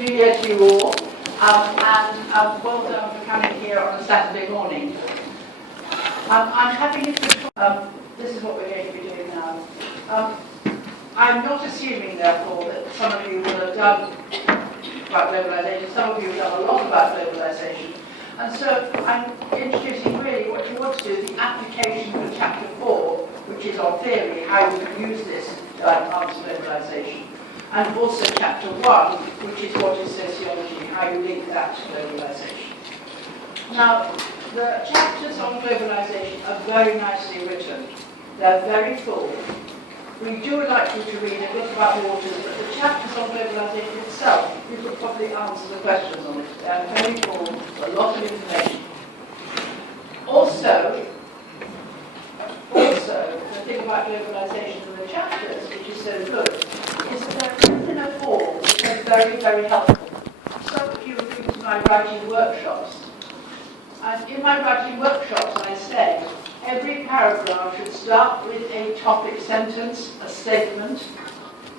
New Year to you all, and well done for coming here on a Saturday morning. I'm having a quick this is what we're going to be doing now. I'm not assuming, therefore, that some of you will have done about globalisation. Some of you have done a lot about globalisation. And so I'm introducing really what you want to do is the application for Chapter 4, which is on theory, how you can use this to answer globalisation. And also Chapter 1, which is what is sociology, how you link that to globalisation. Now, the chapters on globalisation are very nicely written. They're very full. We do like you to read a bit about waters, but the chapters on globalisation itself, you could probably answer the questions on it. They're very full, a lot of information. Also, the thing about globalisation in the chapters, which is so good, is that they're written in a form which is very, very helpful. Some of you have been to my writing workshops. And in my writing workshops, I say, every paragraph should start with a topic sentence, a statement,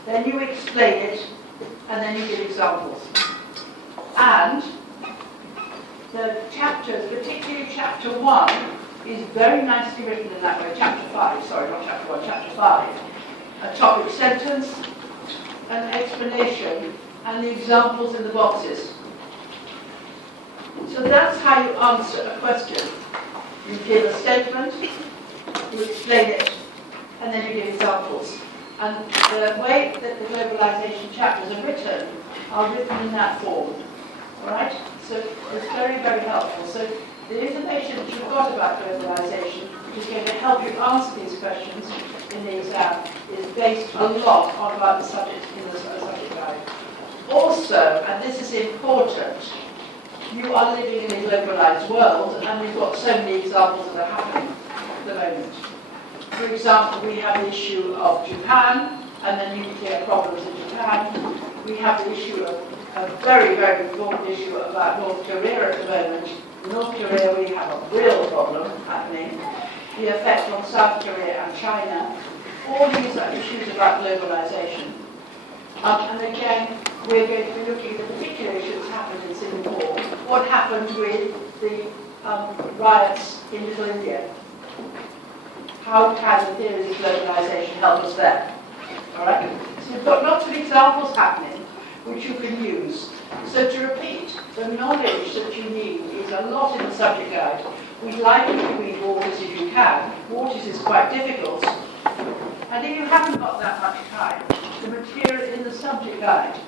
then you explain it, and then you give examples. And the chapters, particularly Chapter 1, is very nicely written in that way. Chapter 5, sorry, not Chapter 1, Chapter 5. A topic sentence, an explanation, and the examples in the boxes. So that's how you answer a question. You give a statement, you explain it, and then you give examples. And the way that the globalisation chapters are written in that form. Alright? So it's very, very helpful. So the information that you've got about globalisation, which is going to help you answer these questions in the exam, is based a lot on about the subject in the subject guide. Also, and this is important, you are living in a globalised world, and we've got so many examples that are happening at the moment. For example, we have the issue of Japan and the nuclear problems in Japan. We have the issue of a very, very important issue about North Korea at the moment. In North Korea, we have a real problem happening. The effect on South Korea and China. All these are issues about globalisation. And again, we're going to be looking at the particular issue that's happened in Singapore. What happened with the riots in Little India? How can the theories of globalisation help us there? All right? So we've got lots of examples happening which you can use. So to repeat, the knowledge that you need is a lot in the subject guide. We'd like you to read Waters if you can. Waters is quite difficult. And if you haven't got that much time, the material in the subject guide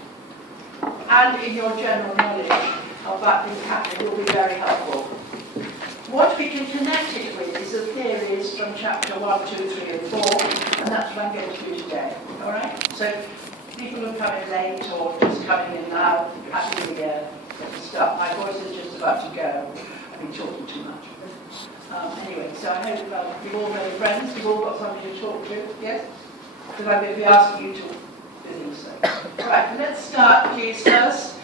and in your general knowledge of that thing happening will be very helpful. What we can connect it with is the theories from Chapter 1, 2, 3 and 4, and that's what I'm going to do today. Alright? So people who come in late or just coming in now, happy New Year. Get to start. My voice is just about to go. I've been talking too much. Anyway, so I hope you've all made friends, you've all got somebody to talk to, yes? Because I'm going to be asking you to do so. Right, let's start, please, first.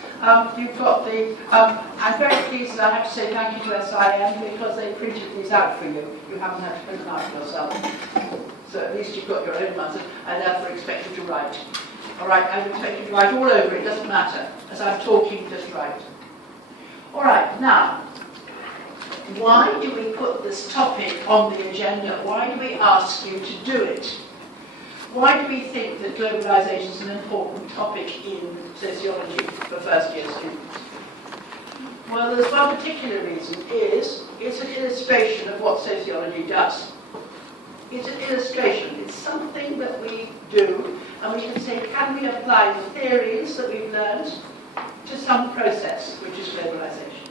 You've got the, I'm very pleased that I have to say thank you to SIM because they printed these out for you. You haven't had to print them out for yourself. So at least you've got your own ones, and I therefore expect you to write. All right, I expect you to write all over it, doesn't matter. As I'm talking, just write. All right, now, why do we put this topic on the agenda? Why do we ask you to do it? Why do we think that globalisation is an important topic in sociology for first-year students? Well, there's one particular reason, it's an illustration of what sociology does. It's an illustration, it's something that we do, and we can say, can we apply the theories that we've learned to some process, which is globalisation?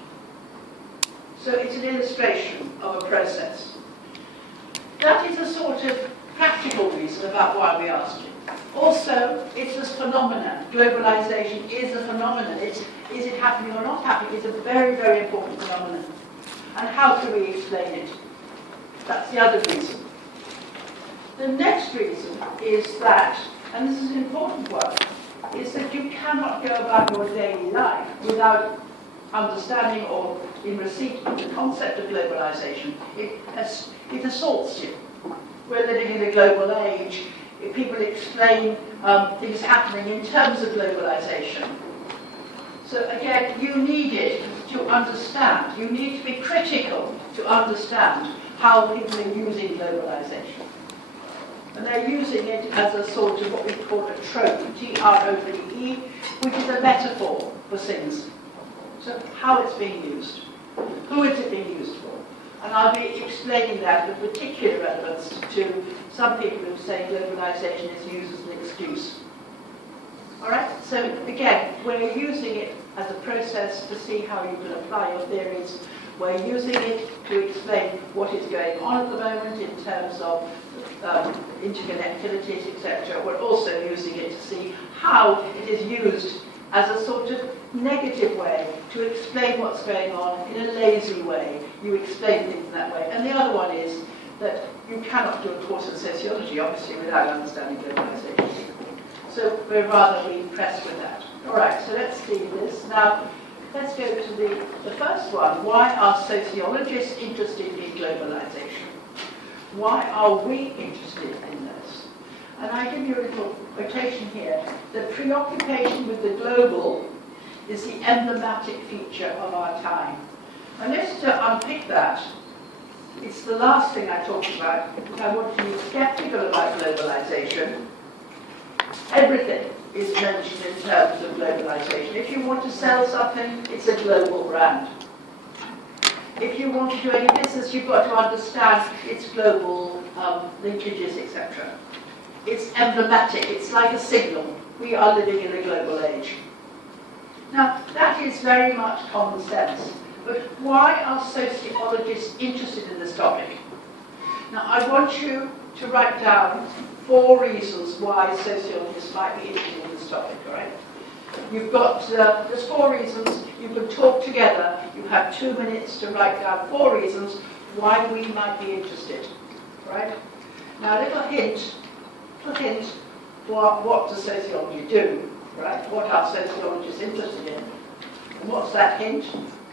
So it's an illustration of a process. That is a sort of practical reason about why we asked you. Also, it's a phenomenon. Globalization is a phenomenon. Is it happening or not happening? It's a very, very important phenomenon. And how can we explain it? That's the other reason. The next reason is that, and this is an important one, is that you cannot go about your daily life without understanding or in receipt of the concept of globalization. It assaults you. We're living in a global age. If people explain things happening in terms of globalization, So again, you need it to understand. You need to be critical to understand how people are using globalization. And they're using it as a sort of what we call a trope, T-R-O-P-E, which is a metaphor for things. So how it's being used. Who is it being used for? And I'll be explaining that with particular relevance to some people who say globalization is used as an excuse. All right? So again, we're using it as a process to see how you can apply your theories. We're using it to explain what is going on at the moment in terms of interconnectivities, etc. We're also using it to see how it is used as a sort of negative way to explain what's going on in a lazy way. You explain things in that way. And the other one is that you cannot do a course in sociology, obviously, without understanding globalization. So we're rather being pressed with that. All right, so let's see this. Now, let's go to the first one. Why are sociologists interested in globalization? Why are we interested in this? And I give you a little quotation here. The preoccupation with the global is the emblematic feature of our time. And just to unpick that, it's the last thing I talked about, because I want to be skeptical about globalization. Everything is mentioned in terms of globalization. If you want to sell something, it's a global brand. If you want to do any business, you've got to understand its global linkages, etc. It's emblematic. It's like a signal. We are living in a global age. Now, that is very much common sense. But why are sociologists interested in this topic? Now, I want you to write down 4 reasons why sociologists might be interested in this topic, all right? You've got, there's 4 reasons. You can talk together. You have 2 minutes to write down 4 reasons why we might be interested, right? Now, a little hint, what does sociology do, right? What are sociologists interested in? And what's that hint?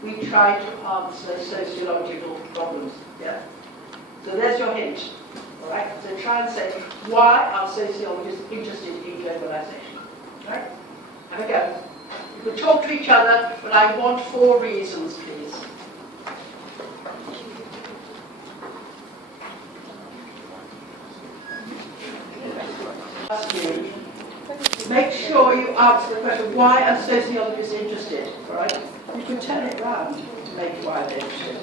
We try to answer sociological problems, yeah? So there's your hint, all right? So try and say, why are sociologists interested in globalization, right? Have a go. You can talk to each other, but I want 4 reasons, please. Ask you. Make sure you answer the question, why are sociologists interested, all right? You can turn it round to make why they're interested.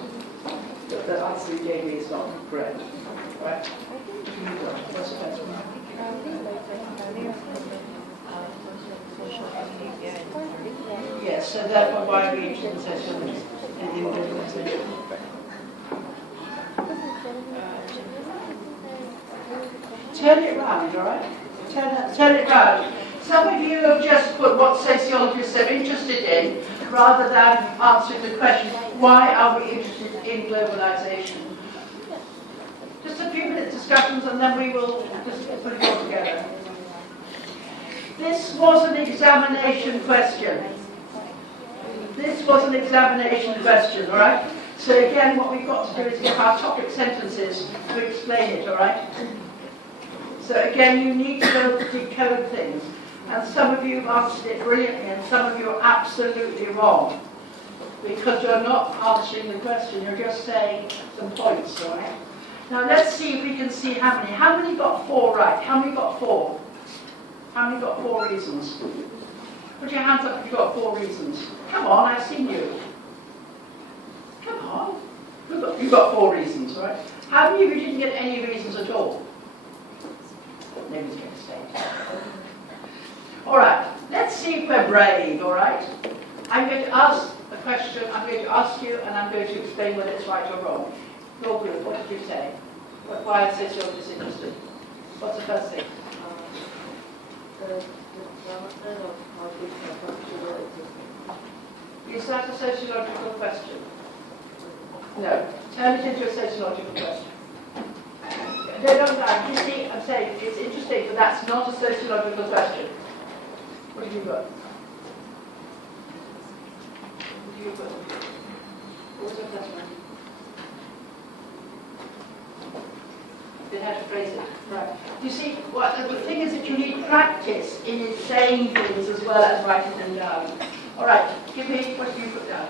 But the answer you gave me is not correct, all right? What's the first one? Yes, so therefore why are we interested in sociology and in globalization? Turn it round, all right? Turn it round. Some of you have just put what sociologists are interested in, rather than answering the question, why are we interested in globalization? Just a few minutes discussions and then we will just put it all together. This was an examination question. This was an examination question, all right? So again, what we've got to do is give our topic sentences to explain it, all right? So again, you need to be able to decode things. And some of you have answered it brilliantly, and some of you are absolutely wrong. Because you're not answering the question, you're just saying some points, all right? Now let's see if we can see how many. How many got 4 right? How many got 4? How many got 4 reasons? Put your hands up if you've got 4 reasons. Come on, I've seen you. Come on. You've got 4 reasons, right? How many of you didn't get any reasons at all? Nobody's going to say. All right, let's see if we're brave, all right? I'm going to ask a question, I'm going to ask you, and I'm going to explain whether it's right or wrong. Your group, what did you say? Why are sociologists interested? What's the first thing? Is that a sociological question? No. Turn it into a sociological question. No. You see, I'm saying it's interesting, but that's not a sociological question. What have you got? What have you got? What was the first one? They had to phrase it. Right. You see, the thing is that you need practice in saying things as well as writing them down. All right. Jimmy, what do you put down?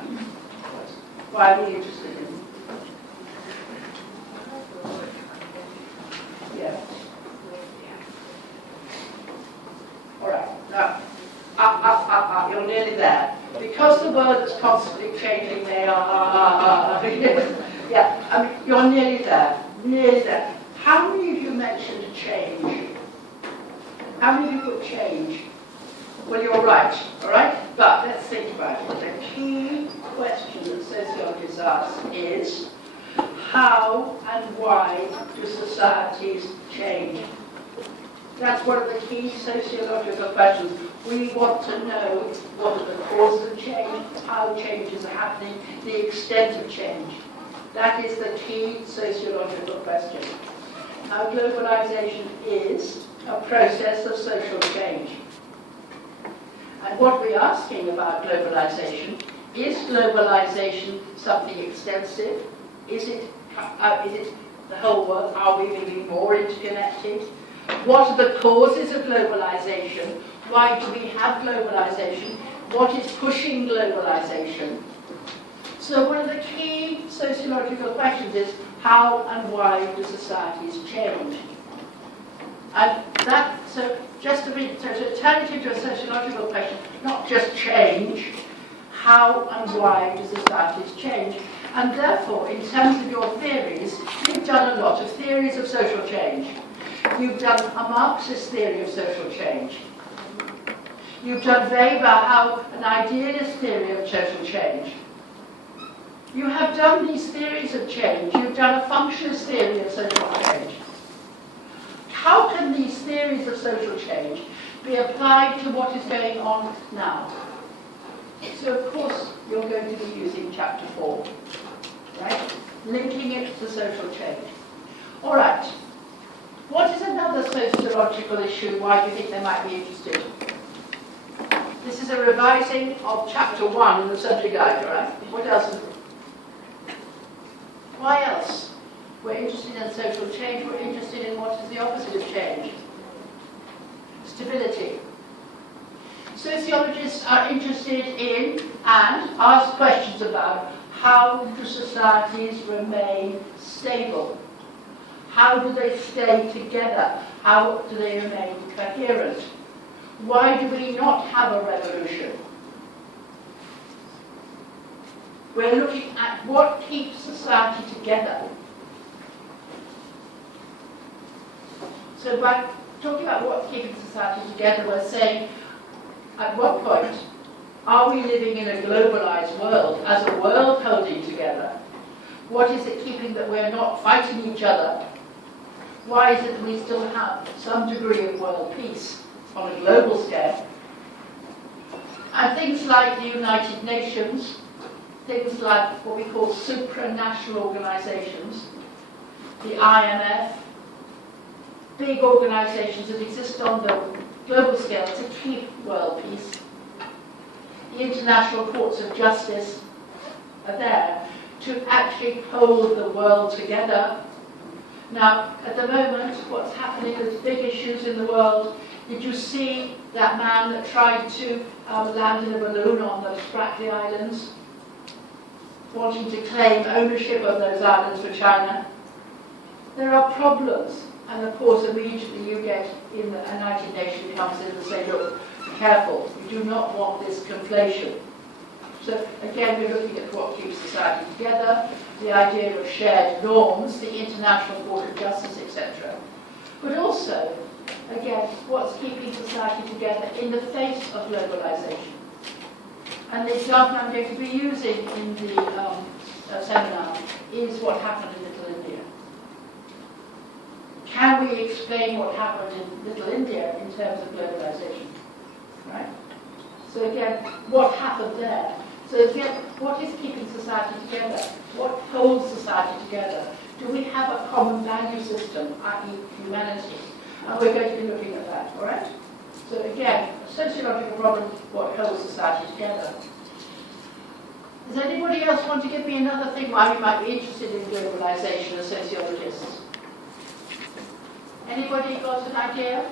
Why are we interested in? Yeah. All right. Now, you're nearly there. Because the world is constantly changing, yeah, I mean, you're nearly there. Nearly there. How many of you mentioned change? How many of you put change? Well, you're right, all right? But let's think about it. The key question that sociologists ask is, how and why do societies change? That's one of the key sociological questions. We want to know what are the causes of change, how changes are happening, the extent of change. That is the key sociological question. Now, globalization is a process of social change. And what we're asking about globalization, is globalization something extensive? Is it the whole world? Are we becoming more interconnected? What are the causes of globalization? Why do we have globalization? What is pushing globalization? So one of the key sociological questions is, how and why do societies change? And that, so just to turn it into a sociological question, not just change, how and why do societies change? And therefore, in terms of your theories, you've done a lot of theories of social change. You've done a Marxist theory of social change. You've done Weber, an idealist theory of social change. You have done these theories of change. You've done a functionist theory of social change. How can these theories of social change be applied to what is going on now? So, of course, you're going to be using chapter 4, right? Linking it to social change. All right. What is another sociological issue? Why do you think they might be interested? This is a revising of chapter 1 in the subject guide, all right? What else? Why else? We're interested in social change. We're interested in what is the opposite of change. Stability. Sociologists are interested in and ask questions about how do societies remain stable? How do they stay together? How do they remain coherent? Why do we not have a revolution? We're looking at what keeps society together. So by talking about what's keeping society together, we're saying, at what point are we living in a globalized world, as a world holding together? What is it keeping that we're not fighting each other? Why is it that we still have some degree of world peace on a global scale? And things like the United Nations, things like what we call supranational organizations, the IMF, big organizations that exist on the global scale to keep world peace. The international courts of justice are there to actually hold the world together. Now, at the moment, what's happening is big issues in the world. Did you see that man that tried to land in a balloon on the Spratly Islands, wanting to claim ownership of those islands for China? There are problems. And of course, immediately you get in the United Nations comes in and say, look, be careful, you do not want this conflation. So again, we're looking at what keeps society together, the idea of shared norms, the International Court of Justice, etc. But also, again, what's keeping society together in the face of globalization. And the example I'm going to be using in the seminar is what happened in Little India. Can we explain what happened in Little India in terms of globalization? Right? So again, what happened there? So again, what is keeping society together? What holds society together? Do we have a common value system, i.e. humanity? And we're going to be looking at that, all right? So again, a sociological problem, what holds society together? Does anybody else want to give me another thing why we might be interested in globalization as sociologists? Anybody got an idea?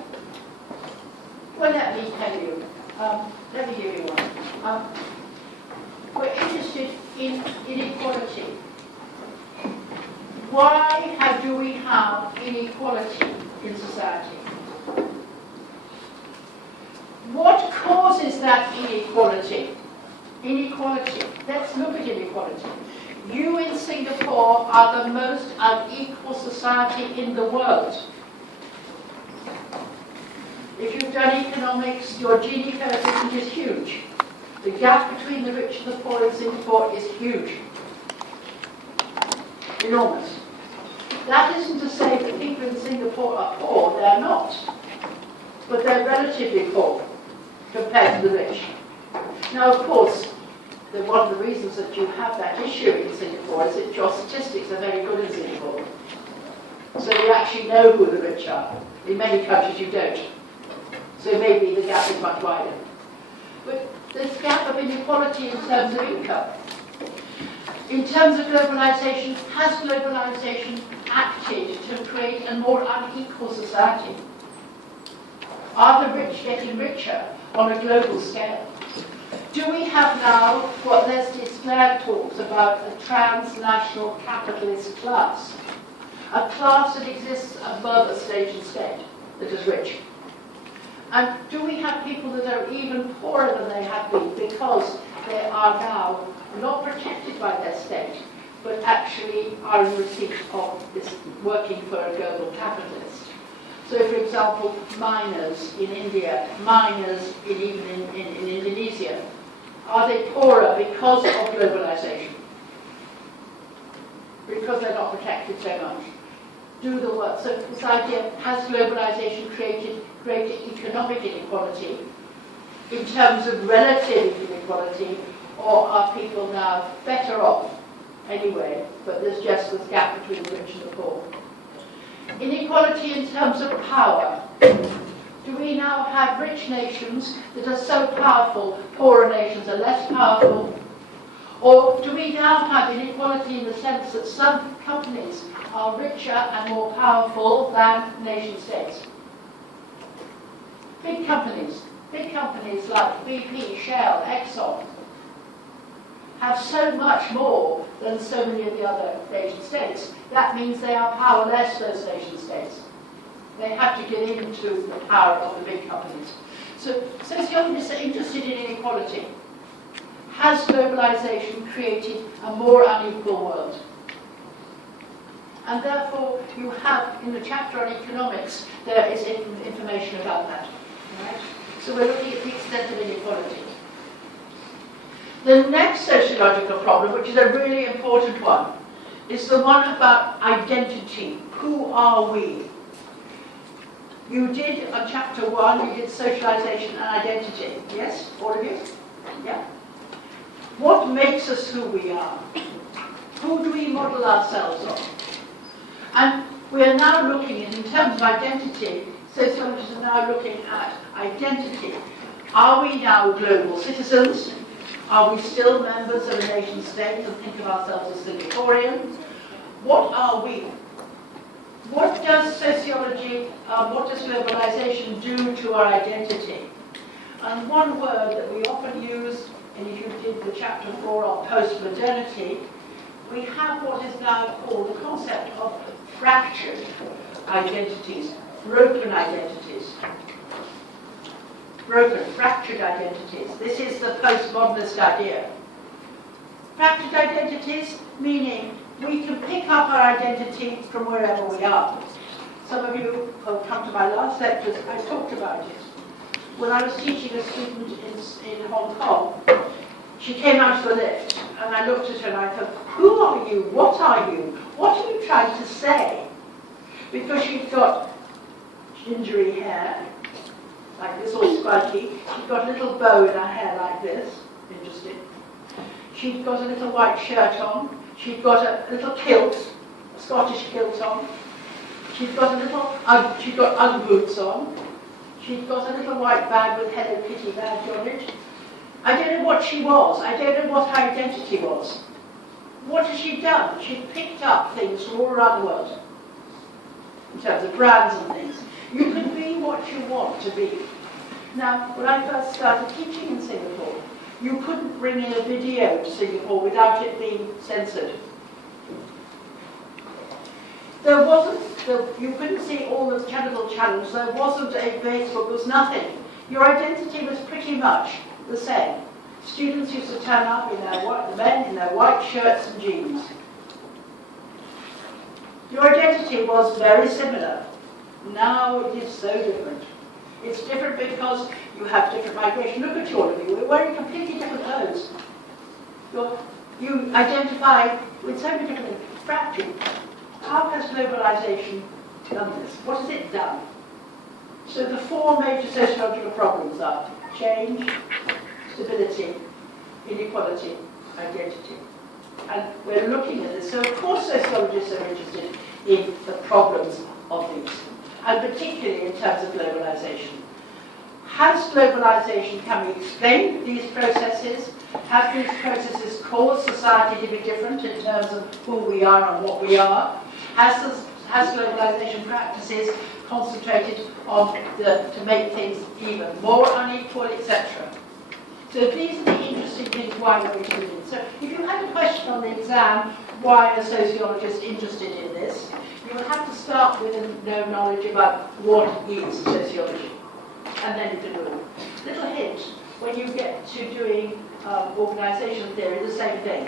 Well, let me tell you. Let me give you one. interested in inequality. Why do we have inequality in society? What causes that inequality? Inequality. Let's look at inequality. You in Singapore are the most unequal society in the world. If you've done economics, your Gini coefficient is huge. The gap between the rich and the poor in Singapore is huge. Enormous. That isn't to say that people in Singapore are poor, they're not. But they're relatively poor compared to the rich. Now, of course, one of the reasons that you have that issue in Singapore is that your statistics are very good in Singapore. So you actually know who the rich are. In many countries you don't. So maybe the gap is much wider. But this gap of inequality in terms of income. In terms of globalization, has globalization acted to create a more unequal society? Are the rich getting richer on a global scale? Do we have now what Leslie Sklair talks about, a transnational capitalist class? A class that exists above a station state, that is rich. And do we have people that are even poorer than they have been because they are now not protected by their state, but actually are in receipt of this working for a global capitalist? So, for example, miners in India, miners even in Indonesia, are they poorer because of globalization? Because they're not protected so much. Do the work. So this idea, has globalization created greater economic inequality in terms of relative inequality, or are people now better off anyway, but there's just this gap between the rich and the poor? Inequality in terms of power. Do we now have rich nations that are so powerful, poorer nations are less powerful? Or do we now have inequality in the sense that some companies are richer and more powerful than nation states? Big companies like BP, Shell, Exxon, have so much more than so many of the other nation states. That means they are powerless, those nation states. They have to get into the power of the big companies. So sociologists are interested in inequality. Has globalization created a more unequal world? And therefore, you have, in the chapter on economics, there is information about that. Right? So we're looking at the extent of inequality. The next sociological problem, which is a really important one, is the one about identity. Who are we? You did, on chapter 1, you did socialization and identity. Yes? All of you? Yeah? What makes us who we are? Who do we model ourselves on? And we are now looking at, in terms of identity, sociologists are now looking at identity. Are we now global citizens? Are we still members of a nation state and think of ourselves as Singaporean? What are we? What does sociology, what does globalization do to our identity? And one word that we often use, and if you did the chapter 4 on post-modernity, we have what is now called the concept of fractured identities, broken identities. Broken, fractured identities. This is the postmodernist idea. Fractured identities, meaning we can pick up our identity from wherever we are. Some of you who have come to my last lectures, I talked about it. When I was teaching a student in Hong Kong, she came out of the lift, and I looked at her and I thought, who are you? What are you? What are you trying to say? Because she'd got gingery hair, like this, all spiky. She'd got a little bow in her hair like this. Interesting. She'd got a little white shirt on. She'd got a little kilt, a Scottish kilt on. She'd got Ugg boots on. She'd got a little white bag with Hello Kitty badge on it. I don't know what she was. I don't know what her identity was. What has she done? She picked up things from all around the world, in terms of brands and things. You can be what you want to be. Now, when I first started teaching in Singapore, You couldn't bring in a video to Singapore without it being censored. There wasn't, you couldn't see all the chemical channels, there wasn't a Facebook, there was nothing. Your identity was pretty much the same. Students used to turn up in their white, the men in their white shirts and jeans. Your identity was very similar. Now it is so different. It's different because you have different migration. Look at all of you, we're wearing completely different clothes. You identify with so many different things. How has globalization done this? What has it done? So the four major sociological problems are change, stability, inequality, identity. And we're looking at this. So of course sociologists are interested in the problems of these, and particularly in terms of globalization. Has globalization, can we explain these processes? Have these processes caused society to be different in terms of who we are and what we are? Has globalization practices concentrated on to make things even more unequal, etc.? So these are the interesting things why we're interested in. So if you had a question on the exam, why are sociologists interested in this, you would have to start with no knowledge about what is sociology. And then you can do it. Little hint, when you get to doing organizational theory, the same thing.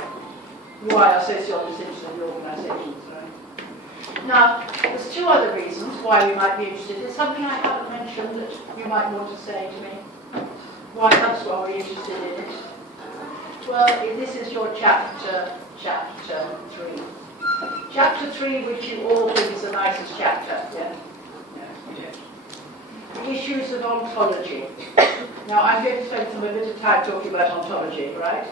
Why are sociologists interested in organizations? Right? Now, there's two other reasons why you might be interested. It's something I haven't mentioned that you might want to say to me. Why that's why we're interested in it. Well, this is your chapter 3. Chapter 3, which you all think is the nicest chapter. Yeah? The issues of ontology. Now, I'm going to spend a bit of time talking about ontology, right?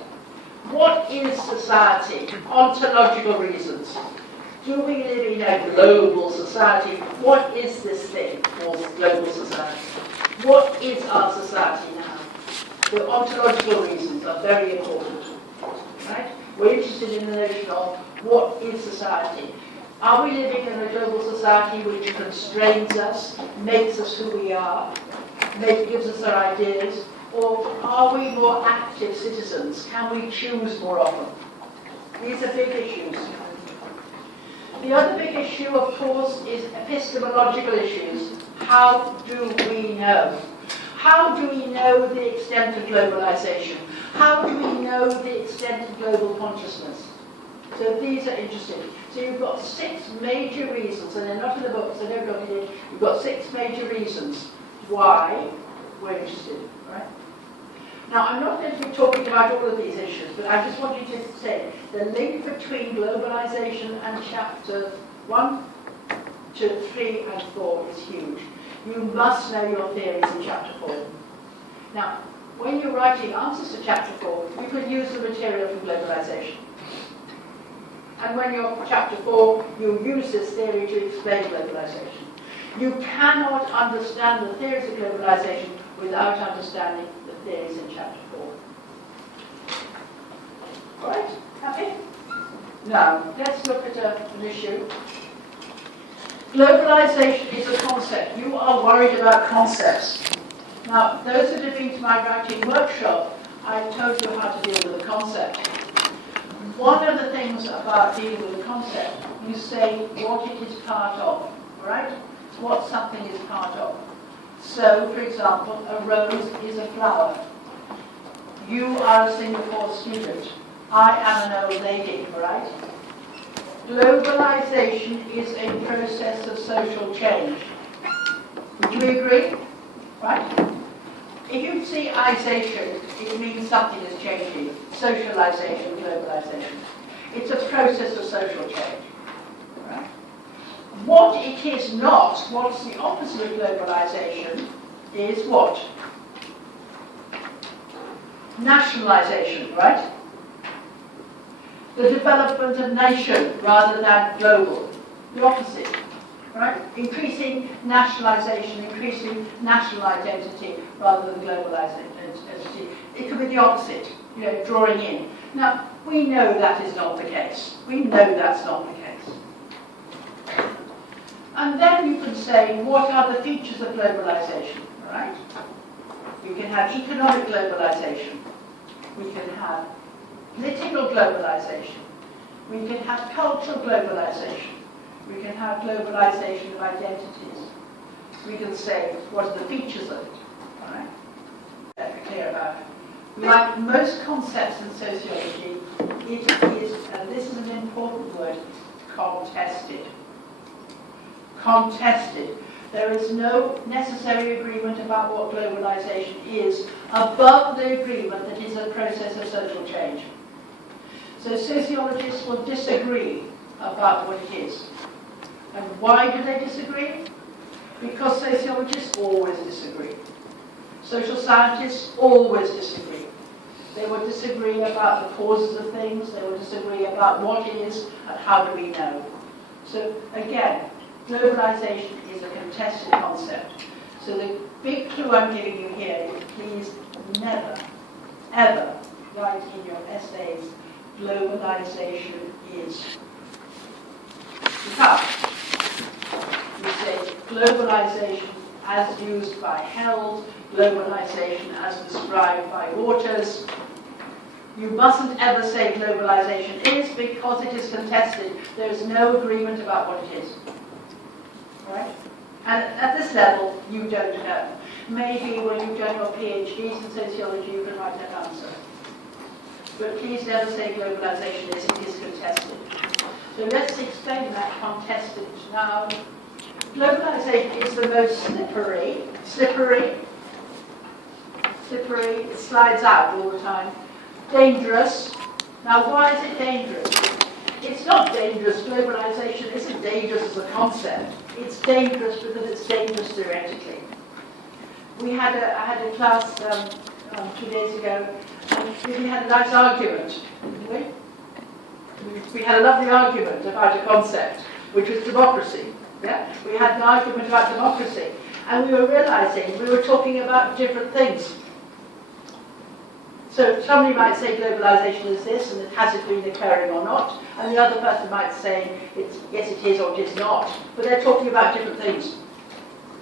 What is society? Ontological reasons. Do we live in a global society? What is this thing called global society? What is our society now? The ontological reasons are very important, right? We're interested in the notion of what is society. Are we living in a global society which constrains us, makes us who we are, gives us our ideas, or are we more active citizens? Can we choose more often? These are big issues. The other big issue, of course, is epistemological issues. How do we know? How do we know the extent of globalization? How do we know the extent of global consciousness? So these are interesting. So you've got 6 major reasons, and they're not in the books, I don't know here. You've got 6 major reasons why we're interested, right? Now, I'm not going to be talking about all of these issues, but I just want you to say the link between globalization and chapters 1, 2, 3, and 4 is huge. You must know your theories in chapter 4. Now, when you're writing answers to chapter 4, you could use the material from globalization. And when you're chapter 4, you use this theory to explain globalization. You cannot understand the theories of globalization without understanding the theories in chapter 4. All right? Happy? Now, let's look at an issue. Globalization is a concept. You are worried about concepts. Now, those that have been to my writing workshop, I told you how to deal with a concept. One of the things about dealing with a concept, you say what it is part of, right? What something is part of. So, for example, a rose is a flower. You are a Singapore student. I am an old lady, right? Globalization is a process of social change. Would you agree? Right? If you see isation, it means something is changing. Socialization, globalization. It's a process of social change. Right? What it is not, what's the opposite of globalization, is what? Nationalization, right? The development of nation rather than global. The opposite. Right? Increasing nationalization, increasing national identity rather than global identity. It could be the opposite, drawing in. Now, we know that is not the case. We know that's not the case. And then you can say, what are the features of globalization? Right? You can have economic globalization. We can have political globalization. We can have cultural globalization. We can have globalization of identities. We can say, what are the features of it? All right? Let's be clear about it. Like most concepts in sociology, it is, and this is an important word, contested. Contested. There is no necessary agreement about what globalization is above the agreement that it is a process of social change. So sociologists will disagree about what it is. And why do they disagree? Because sociologists always disagree. Social scientists always disagree. They will disagree about the causes of things, they will disagree about what is and how do we know. So again, globalization is a contested concept. So the big clue I'm giving you here is please never, ever write in your essays, globalization is. Because you say globalization as used by Held, globalization as described by Waters. You mustn't ever say globalization is because it is contested. There is no agreement about what it is. Right? And at this level, you don't know. Maybe when you've done your PhDs in sociology, you can write that answer. But please never say globalization is, it is contested. So let's explain that contested now. Globalization is the most slippery, it slides out all the time. Dangerous. Now why is it dangerous? It's not dangerous. Globalization isn't dangerous as a concept. It's dangerous because it's dangerous theoretically. I had a class 2 days ago, and we had a nice argument, didn't we? We had a lovely argument about a concept, which was democracy. Yeah? We had an argument about democracy, and we were realizing we were talking about different things. So somebody might say globalization is this, and has it been occurring or not, and the other person might say it's, yes it is or it is not, but they're talking about different things.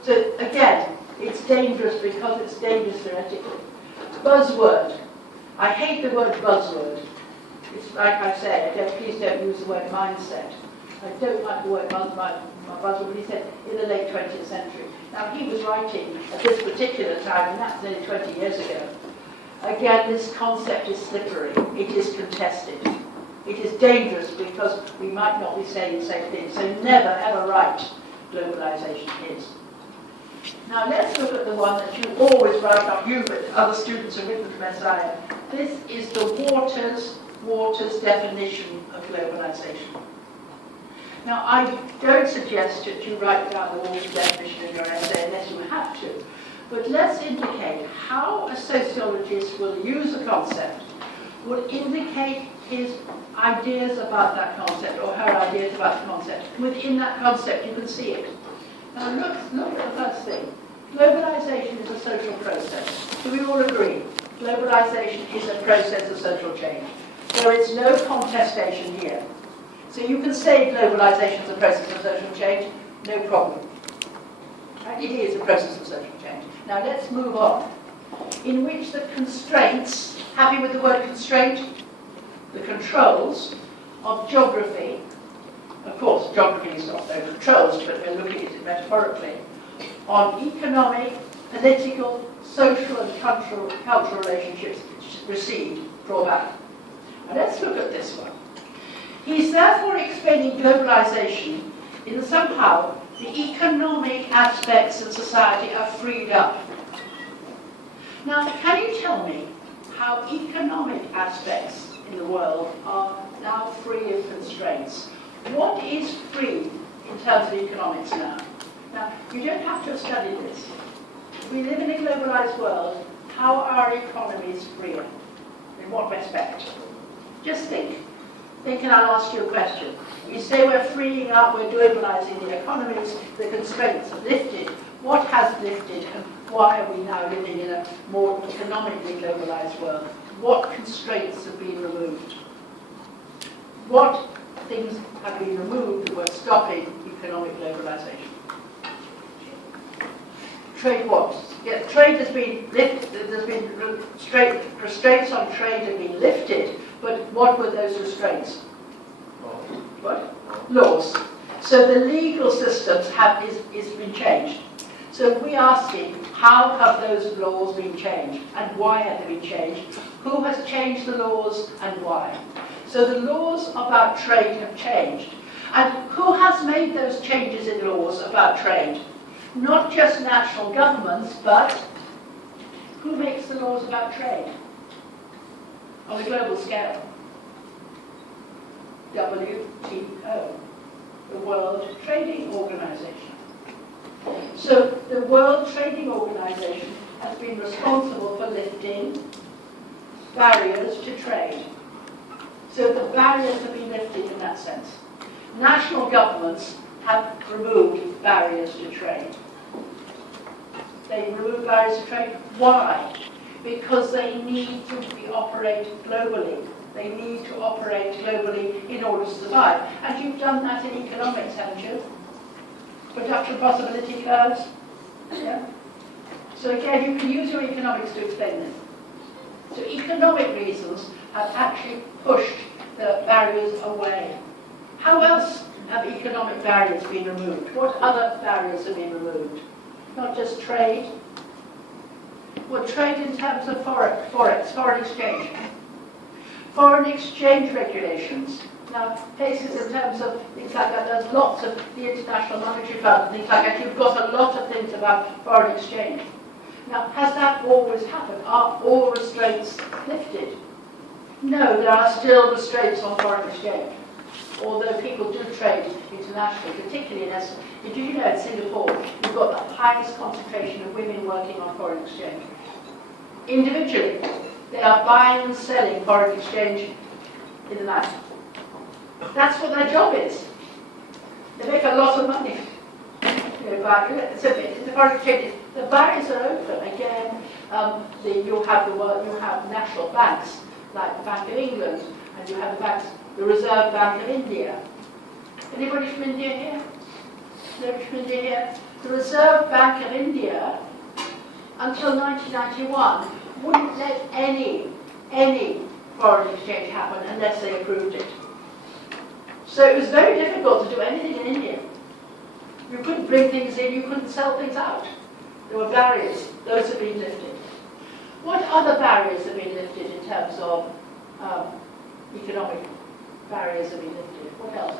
So again, it's dangerous because it's dangerous theoretically. Buzzword. I hate the word buzzword. It's like I said, please don't use the word mindset. I don't like the word buzzword, but he said in the late 20th century. Now he was writing at this particular time, and that's nearly 20 years ago. Again, this concept is slippery. It is contested. It is dangerous because we might not be saying the same thing. So never ever write globalization is. Now let's look at the one that you always write up, you but other students have written from SIM. This is the Waters definition of globalization. Now I don't suggest that you write down the Waters definition in your essay unless you have to. But let's indicate how a sociologist will use a concept, will indicate his ideas about that concept or her ideas about the concept. Within that concept you can see it. Now look at the first thing. Globalization is a social process. Do we all agree? Globalization is a process of social change. There is no contestation here. So you can say globalization is a process of social change, no problem. It is a process of social change. Now let's move on. In which the constraints, happy with the word constraint? The controls of geography. Of course, geography is not no controls, but we're looking at it metaphorically. On economic, political, social and cultural relationships recede, draw back. Now let's look at this one. He's therefore explaining globalization in somehow the economic aspects of society are freed up. Now, can you tell me how economic aspects in the world are now free of constraints? What is free in terms of economics now? Now, you don't have to have studied this. We live in a globalized world. How are economies freer? In what respect? Just think. Think and I'll ask you a question. You say we're freeing up, we're globalizing the economies, the constraints have lifted. What has lifted and why are we now living in a more economically globalized world? What constraints have been removed? What things have been removed that were stopping economic globalization? Trade what? Yeah, trade has been lifted, there's been restraints on trade have been lifted, but what were those restraints? What? Laws. So the legal systems is been changed. So we're asking, how have those laws been changed and why have they been changed? Who has changed the laws and why? So the laws about trade have changed. And who has made those changes in laws about trade? Not just national governments, but who makes the laws about trade on a global scale? WTO, the World Trading Organization. So the World Trading Organization has been responsible for lifting barriers to trade. So the barriers have been lifted in that sense. National governments have removed barriers to trade. They remove barriers to trade. Why? Because they need to operate globally. They need to operate globally in order to survive. And you've done that in economics, haven't you? Production possibility curves. Yeah? So again, you can use your economics to explain this. So economic reasons have actually pushed the barriers away. How else have economic barriers been removed? What other barriers have been removed? Not just trade. Well, trade in terms of forex, foreign exchange. Foreign exchange regulations. Now, cases in terms of things like that, there's lots of the International Monetary Fund and things like that. You've got a lot of things about foreign exchange. Now, has that always happened? Are all restraints lifted? No, there are still restraints on foreign exchange. Although people do trade internationally, particularly in essence. Did you know in Singapore, you've got the highest concentration of women working on foreign exchange? Individually, they are buying and selling foreign exchange in the night. That's what their job is. They make a lot of money. So the foreign exchange, the barriers are open. Again, you have national banks like the Bank of England, and you have the Reserve Bank of India. Anybody from India here? Nobody from India here? The Reserve Bank of India, until 1991, wouldn't let any foreign exchange happen unless they approved it. So it was very difficult to do anything in India. You couldn't bring things in, you couldn't sell things out. There were barriers. Those have been lifted. What other barriers have been lifted in terms of economic barriers have been lifted? What else?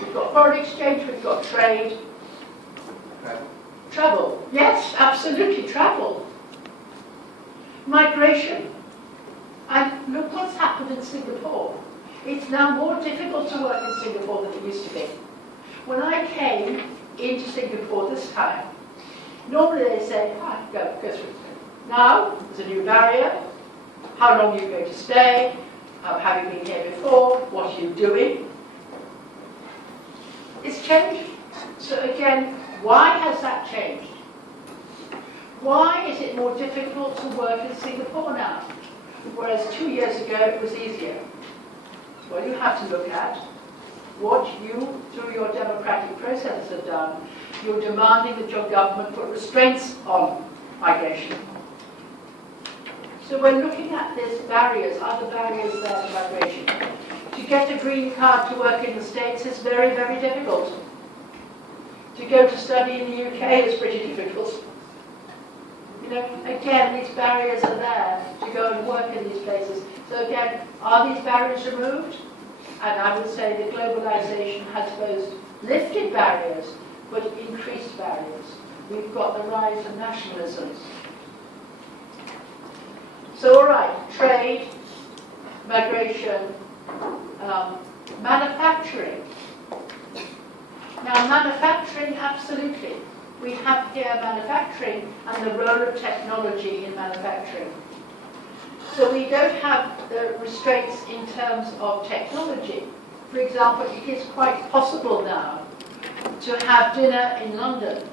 We've got foreign exchange, we've got trade. Travel. Yes, absolutely, travel. Migration. And look what's happened in Singapore. It's now more difficult to work in Singapore than it used to be. When I came into Singapore this time, normally they say, go through it. Now, there's a new barrier. How long are you going to stay? Have you been here before? What are you doing? It's changed. So again, why has that changed? Why is it more difficult to work in Singapore now? Whereas 2 years ago it was easier. Well, you have to look at what you, through your democratic process, have done. You're demanding that your government put restraints on migration. So we're looking at these barriers, other barriers there to migration. To get a green card to work in the States is very, very difficult. To go to study in the UK is pretty difficult. You know, again, these barriers are there to go and work in these places. So again, are these barriers removed? And I would say that globalization has both lifted barriers, but increased barriers. We've got the rise of nationalisms. So all right, trade, migration, manufacturing. Now manufacturing, absolutely. We have here manufacturing and the role of technology in manufacturing. So we don't have the restraints in terms of technology. For example, it is quite possible now to have dinner in London,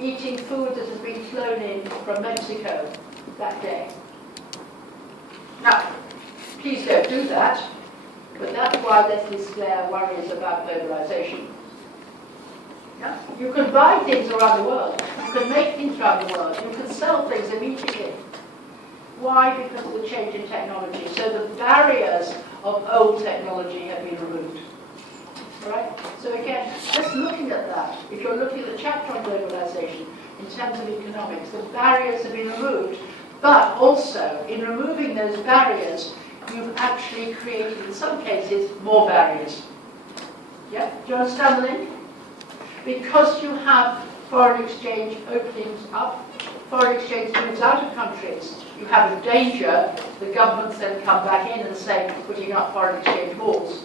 eating food that has been flown in from Mexico that day. Now, please don't do that, but that's why Leslie Sklair worries about globalization. Yeah? You can buy things around the world. You can make things around the world. You can sell things immediately. Why? Because of the change in technology. So the barriers of old technology have been removed. Right? So again, just looking at that, if you're looking at the chapter on globalization in terms of economics, the barriers have been removed, but also in removing those barriers, you've actually created, in some cases, more barriers. Yeah? Do you understand the link? Because you have foreign exchange openings up, foreign exchange moves out of countries, you have a danger the governments then come back in and say, putting up foreign exchange walls.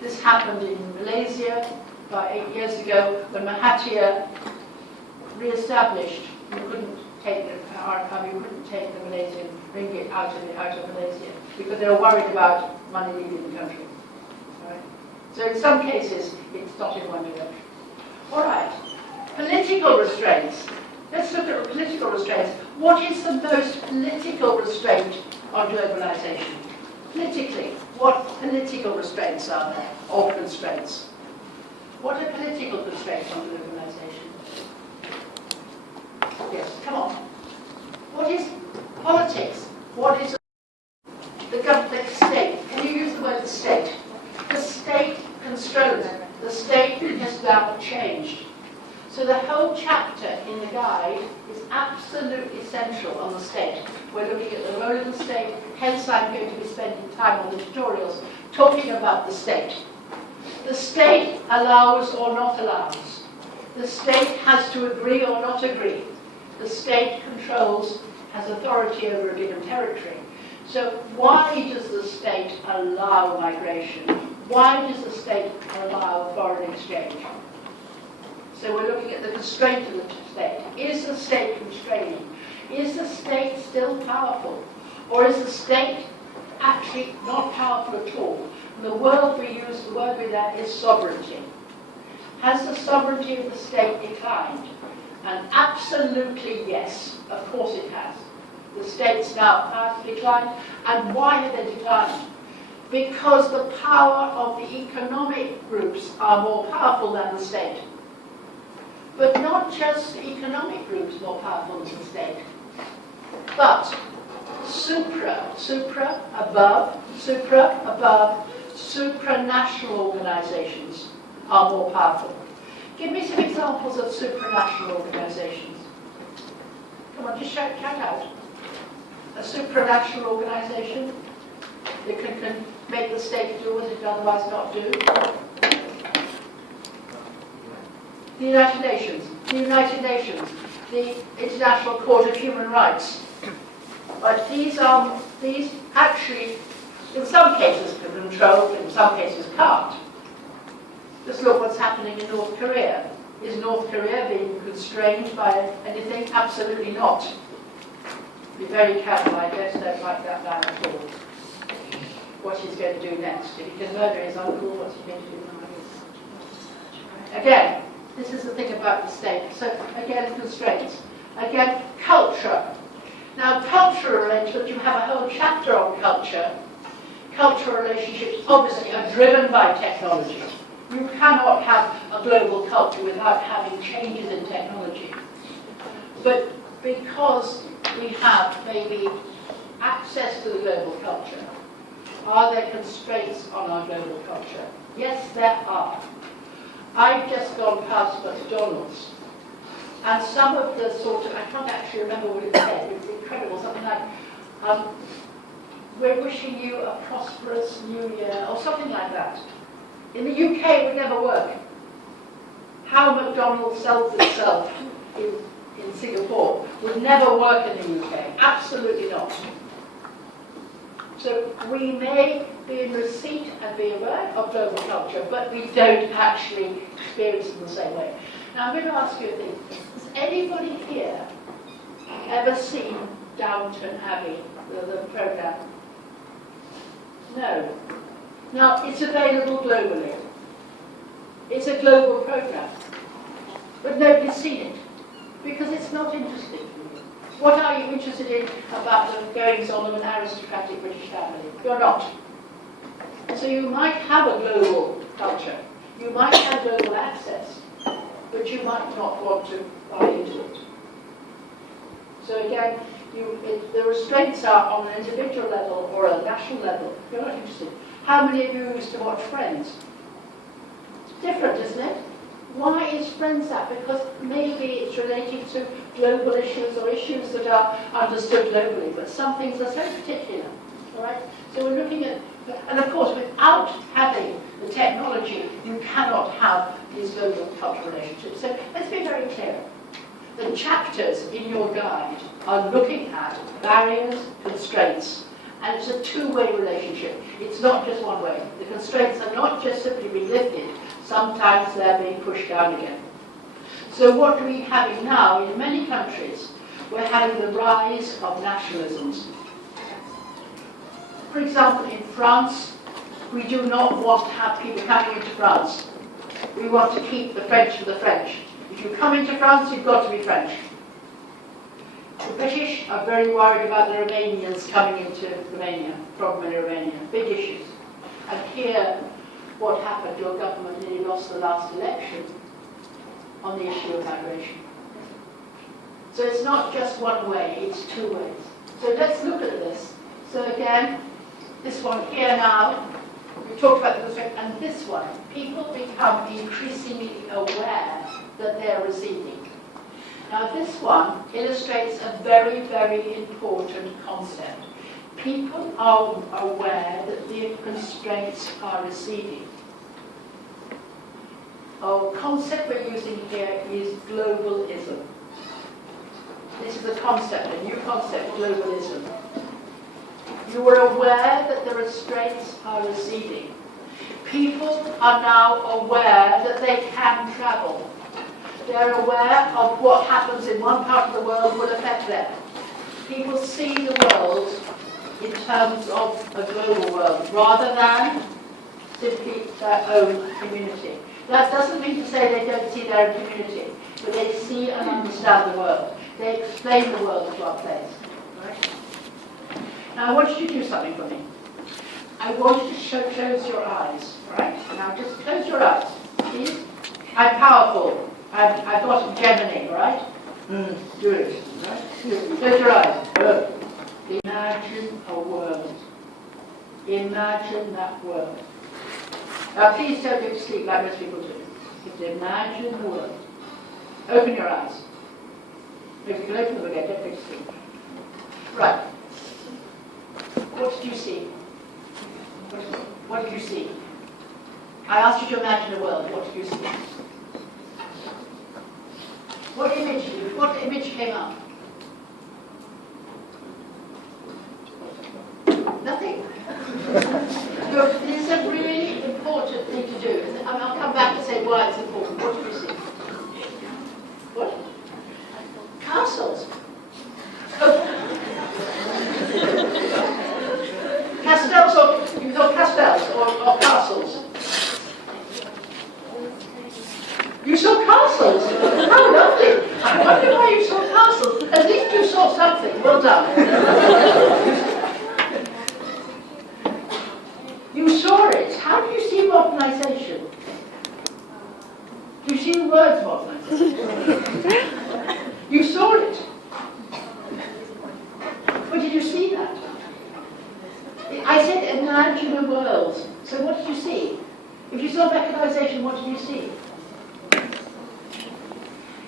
This happened in Malaysia about 8 years ago when Mahathir re-established. You couldn't take the Malaysian ringgit out of Malaysia because they were worried about money leaving the country. Right? So in some cases, it's not in one direction. All right, political restraints. Let's look at political restraints. What is the most political restraint on globalization? Politically, what political restraints are there, or constraints? What are political constraints on globalization? Yes, come on. What is politics? What is the government, the state? Can you use the word the state? The state controls. The state has now changed. So the whole chapter in the guide is absolutely central on the state. We're looking at the role of the state, hence I'm going to be spending time on the tutorials talking about the state. The state allows or not allows. The state has to agree or not agree. The state controls, has authority over a given territory. So why does the state allow migration? Why does the state allow foreign exchange? So we're looking at the constraint of the state. Is the state constraining? Is the state still powerful? Or is the state actually not powerful at all? And the word we use, the word with that is sovereignty. Has the sovereignty of the state declined? And absolutely yes, of course it has. The states now have declined. And why have they declined? Because the power of the economic groups are more powerful than the state. But not just the economic groups more powerful than the state, but above, supranational organizations are more powerful. Give me some examples of supranational organizations. Come on, just shout out. A supranational organization that can make the state do what it would otherwise not do. The United Nations, the International Court of Human Rights. But these actually, in some cases can control, in some cases can't. Just look what's happening in North Korea. Is North Korea being constrained by anything? Absolutely not. Be very careful, I don't like that man at all. What he's going to do next. If he can murder his uncle, what's he going to do now? Again, this is the thing about the state. So again, constraints. Again, culture. Now, cultural relationships, you have a whole chapter on culture. Cultural relationships obviously are driven by technology. You cannot have a global culture without having changes in technology. But because we have maybe access to the global culture, are there constraints on our global culture? Yes, there are. I've just gone past McDonald's, and some of the sort of, I can't actually remember what it said, it's incredible, something like, we're wishing you a prosperous new year, or something like that. In the UK, it would never work. How McDonald's sells itself in Singapore would never work in the UK, absolutely not. So we may be in receipt and be aware of global culture, but we don't actually experience it in the same way. Now I'm going to ask you a thing. Has anybody here ever seen Downton Abbey, the programme? No. Now it's available globally. It's a global programme. But nobody's seen it because it's not interesting. What are you interested in about the goings-on of an aristocratic British family? You're not. So you might have a global culture. You might have global access. but you might not want to buy into it. So again, the restraints are on an individual level or a national level. You're not interested. How many of you used to watch Friends? Different, isn't it? Why is Friends that? Because maybe it's related to global issues or issues that are understood globally, but some things are so particular. All right? So we're looking at, and of course, without having the technology, you cannot have these global cultural relationships. So let's be very clear. The chapters in your guide are looking at barriers, constraints, and it's a two-way relationship. It's not just one way. The constraints are not just simply being lifted, sometimes they're being pushed down again. So what are we having now in many countries? We're having the rise of nationalisms. For example, in France, we do not want to have people coming into France. We want to keep the French for the French. If you come into France, you've got to be French. The British are very worried about the Romanians coming into Romania, from Romania. Big issues. And here, what happened, your government nearly lost the last election on the issue of migration. So it's not just one way, it's two ways. So let's look at this. So again, this one here now, we talked about the constraint, and this one, people become increasingly aware that they're receding. Now this one illustrates a very, very important concept. People are aware that the constraints are receding. Our concept we're using here is globalism. This is a concept, a new concept, globalism. You are aware that the restraints are receding. People are now aware that they can travel. They're aware of what happens in one part of the world will affect them. People see the world in terms of a global world, rather than simply their own community. That doesn't mean to say they don't see their own community, but they see and understand the world. They explain the world to our place. Right? Now I want you to do something for me. I want you to close your eyes. Right? Now just close your eyes. Please. I'm powerful. I've got a Gemini, right? Do it. Right? Close your eyes. Look. Imagine a world. Imagine that world. Now please don't go to sleep like most people do. Just imagine the world. Open your eyes. If you can open them again, don't go to sleep. Right. What did you see? What did you see? I asked you to imagine a world. What did you see? What image came up? Nothing. Look, this is a really important thing to do. And I'll come back and say why it's important. What do you see? What? Castles. Castles or you thought castles or castles? You saw castles? How lovely. I wonder why you saw castles. At least you saw something. Well done. You saw it. How do you see modernization? Do you see the words modernization? You saw it. But did you see that? I said imagine a world. So what did you see? If you saw mechanization, what did you see?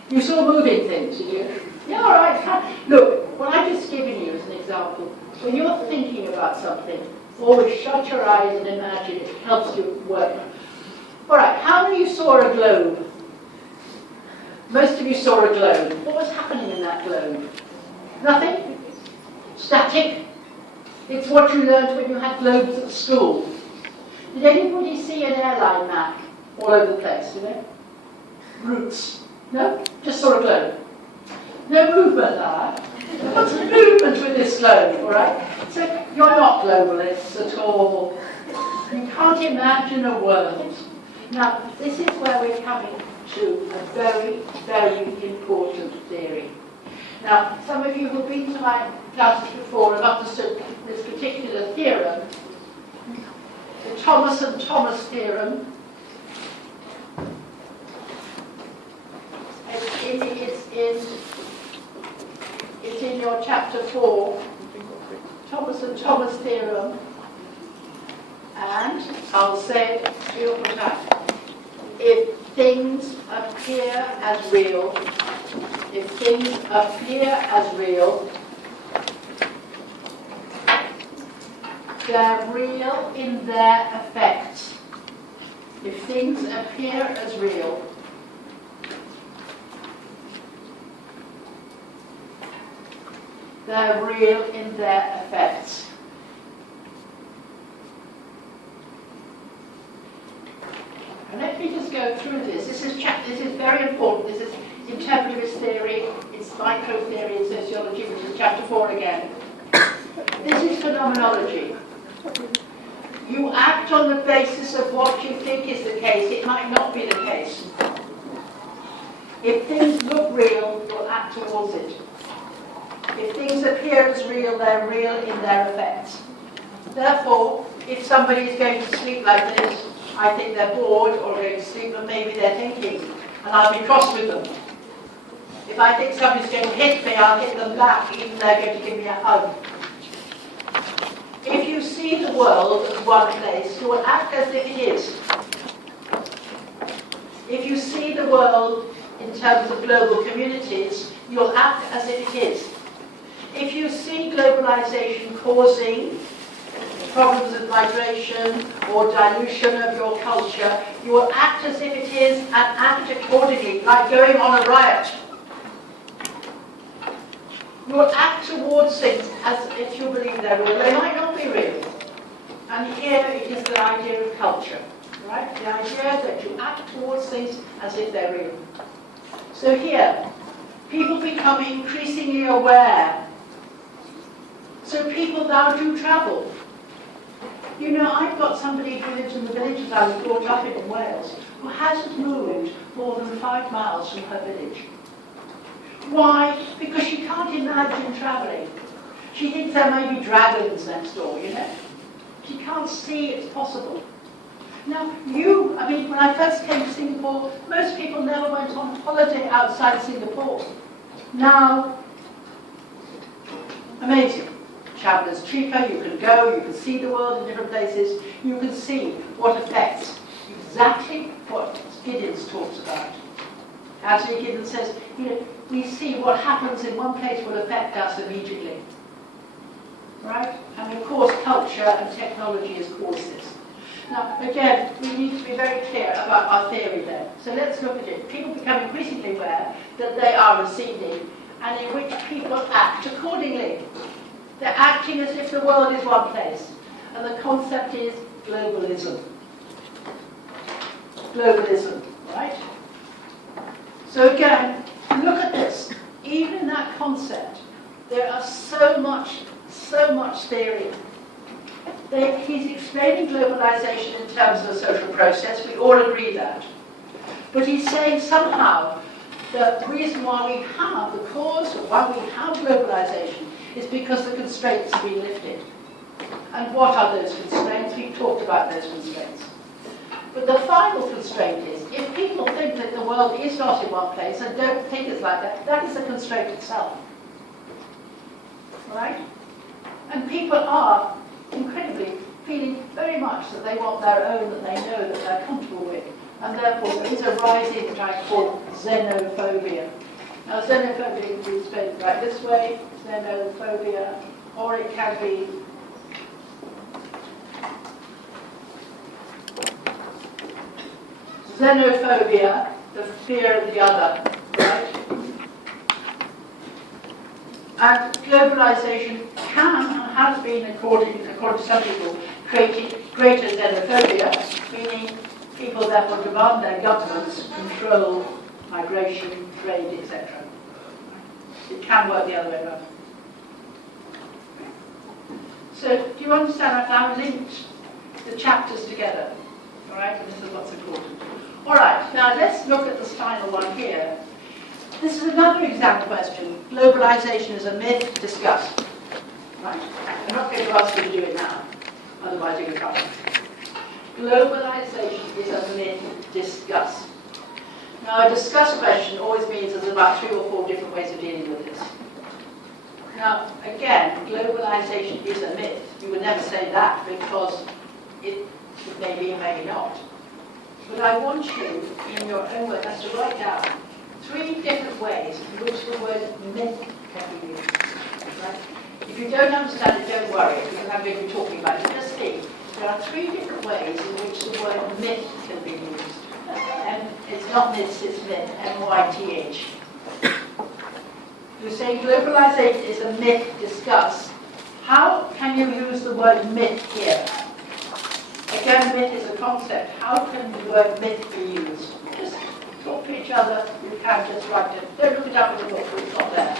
You saw moving things, did you? Yeah, all right. Look, what I've just given you as an example, when you're thinking about something, always shut your eyes and imagine. It helps you work. All right, how many of you saw a globe? Most of you saw a globe. What was happening in that globe? Nothing? Static? It's what you learned when you had globes at school. Did anybody see an airline map all over the place, you know? Routes. No? Just saw a globe. No movement there. What's the movement with this globe, all right? So you're not globalists at all. You can't imagine a world. Now, this is where we're coming to a very, very important theory. Now, some of you who've been to my classes before have understood this particular theorem, the Thomas and Thomas theorem. it's in your chapter 4, Thomas and Thomas theorem, and I'll say it to you for that. If things appear as real, they're real in their effects. If things appear as real, they're real in their effects. And let me just go through this. This is very important. This is interpretivist theory. It's micro-theory in sociology, which is chapter 4 again. This is phenomenology. You act on the basis of what you think is the case. It might not be the case. If things look real, you'll act towards it. If things appear as real, they're real in their effects. Therefore, if somebody is going to sleep like this, I think they're bored or going to sleep, and maybe they're thinking, and I'll be cross with them. If I think somebody's going to hit me, I'll hit them back, even they're going to give me a hug. If you see the world as one place, you will act as if it is. If you see the world in terms of global communities, you'll act as if it is. If you see globalization causing problems of migration or dilution of your culture, you will act as if it is and act accordingly, like going on a riot. You will act towards things as if you believe they're real. They might not be real. And here it is the idea of culture, right? The idea that you act towards things as if they're real. So here, people become increasingly aware. So people now do travel. You know, I've got somebody who lives in the village that I was brought up in Wales, who hasn't moved more than 5 miles from her village. Why? Because she can't imagine travelling. She thinks there may be dragons next door, you know. She can't see it's possible. Now, when I first came to Singapore, most people never went on holiday outside Singapore. Now, amazing. Travel is cheaper, you can go, you can see the world in different places, you can see what affects exactly what Giddens talks about. Anthony Giddens says, you know, we see what happens in one place will affect us immediately. Right? And of course, culture and technology has caused this. Now, again, we need to be very clear about our theory there. So let's look at it. People become increasingly aware that they are receding, and in which people act accordingly. They're acting as if the world is one place. And the concept is globalism. Globalism, right? So again, look at this. Even in that concept, there are so much theory. He's explaining globalization in terms of a social process. We all agree that. But he's saying somehow the reason why we have, the cause why we have globalization is because the constraints have been lifted. And what are those constraints? We've talked about those constraints. But the final constraint is, if people think that the world is not in one place and don't think it's like that, that is a constraint itself. Right? And people are incredibly feeling very much that they want their own, that they know that they're comfortable with. And therefore there is a rising, which I call xenophobia. Now xenophobia can be explained right this way, xenophobia, or it can be xenophobia, the fear of the other, right? And globalization can and has been, according to some people, created greater xenophobia, meaning people therefore demand their governments control migration, trade, etc. It can work the other way around. So, do you understand? I've now linked the chapters together. All right, and this is what's important. All right, now let's look at this final one here. This is another exam question. Globalization is a myth, discuss. Right? I'm not going to ask you to do it now, otherwise you're going to trouble. Globalization is a myth, discuss. Now, a discuss question always means there's about 3 or 4 different ways of dealing with this. Now, again, globalization is a myth. You would never say that because it may be or may not. But I want you, in your own words, to write down 3 different ways in which the word myth can be used. Right? If you don't understand it, don't worry, because I'm going to be talking about it. Just think, there are 3 different ways in which the word myth can be used. And it's not myths, it's myth, M-Y-T-H. You say globalization is a myth, discuss. How can you use the word myth here? Again, myth is a concept. How can the word myth be used? Just talk to each other. You can just write it. Don't look it up in the book, it's not there.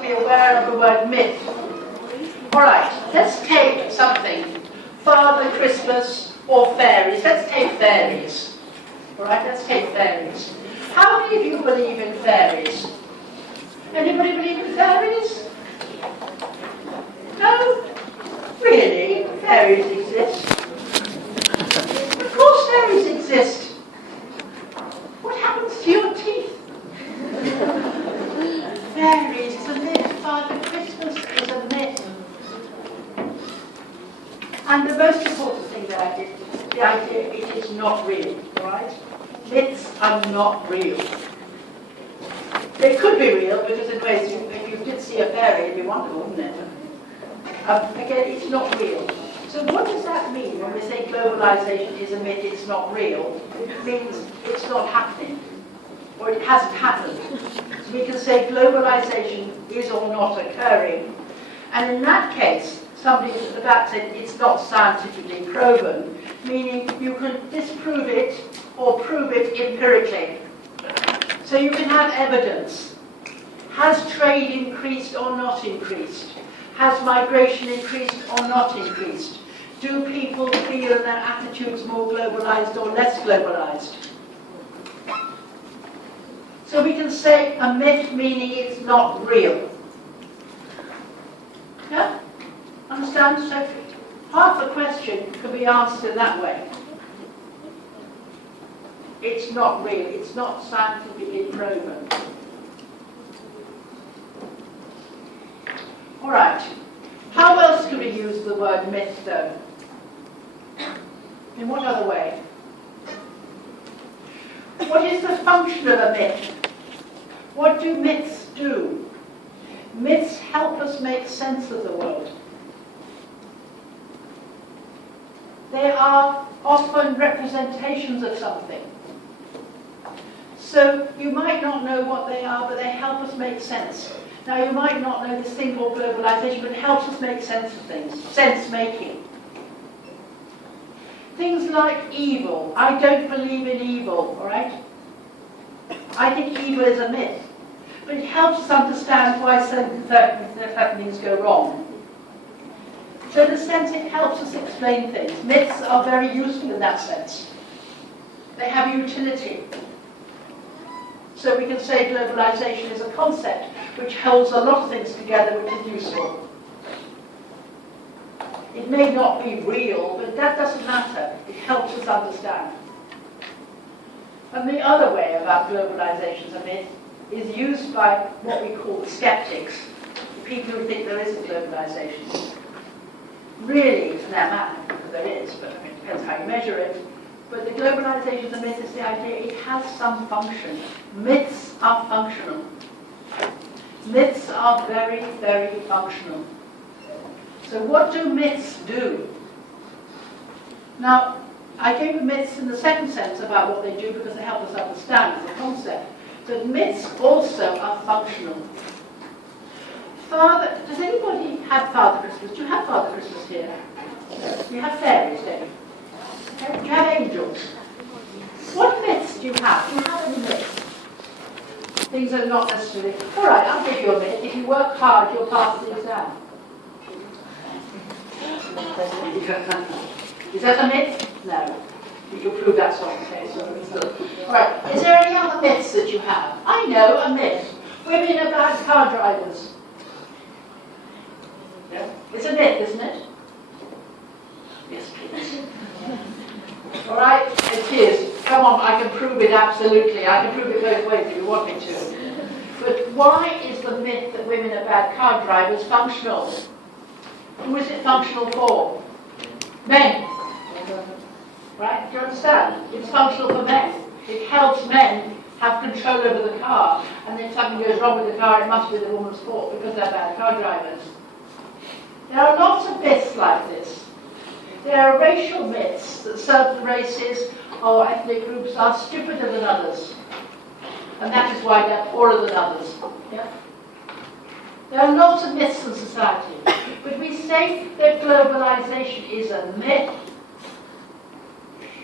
Be aware of the word myth. All right, let's take something. Father Christmas or fairies. Let's take fairies. All right, let's take fairies. How many of you believe in fairies? Anybody believe in fairies? No? Really? Fairies exist? Of course fairies exist. What happens to your teeth? Fairies is a myth. Father Christmas is a myth. And the most important thing that I did, the idea it is not real, right? Myths are not real. They could be real because in ways, if you did see a fairy, it'd be wonderful, wouldn't it? Again, it's not real. So what does that mean when we say globalization is a myth, it's not real? It means it's not happening, or it hasn't happened. So we can say globalization is or not occurring. And in that case, somebody at the back said it's not scientifically proven, meaning you can disprove it or prove it empirically. So you can have evidence. Has trade increased or not increased? Has migration increased or not increased? Do people feel their attitudes more globalized or less globalized? So we can say a myth meaning it's not real. Yeah? Understand? So half the question could be answered that way. It's not real. It's not scientifically proven. All right. How else can we use the word myth, though? In what other way? What is the function of a myth? What do myths do? Myths help us make sense of the world. They are often representations of something. So you might not know what they are, but they help us make sense. Now you might not know this thing called globalization, but it helps us make sense of things, sense-making. Things like evil. I don't believe in evil, all right? I think evil is a myth. But it helps us understand why certain things go wrong. So in a sense, it helps us explain things. Myths are very useful in that sense. They have utility. So we can say globalization is a concept which holds a lot of things together which is useful. It may not be real, but that doesn't matter. It helps us understand. And the other way about globalization as a myth is used by what we call the skeptics, the people who think there isn't globalization. Really, it's their matter, because there is, but I mean, it depends how you measure it. But the globalization of the myth is the idea it has some function. Myths are functional. Myths are very, very functional. So what do myths do? Now, I gave you myths in the second sense about what they do because they help us understand the concept. But myths also are functional. Does anybody have Father Christmas? Do you have Father Christmas here? You have fairies, don't you? Do you have angels? What myths do you have? Do you have any myths? Things are not necessarily... All right, I'll give you a myth. If you work hard, you'll pass the exam. Is that a myth? No. You prove that's not the case. All right. Is there any other myths that you have? I know a myth. Women are bad car drivers. Yeah. It's a myth, isn't it? Yes, please. All right. prove it absolutely. I can prove it both ways if you want me to. But why is the myth that women are bad car drivers functional? Who is it functional for? Men. Right? Do you understand? It's functional for men. It helps men have control over the car. And if something goes wrong with the car, it must be the woman's fault because they're bad car drivers. There are lots of myths like this. There are racial myths that certain races or ethnic groups are stupider than others. And that is why they're poorer than others. Yeah? There are lots of myths in society. But we say that globalization is a myth.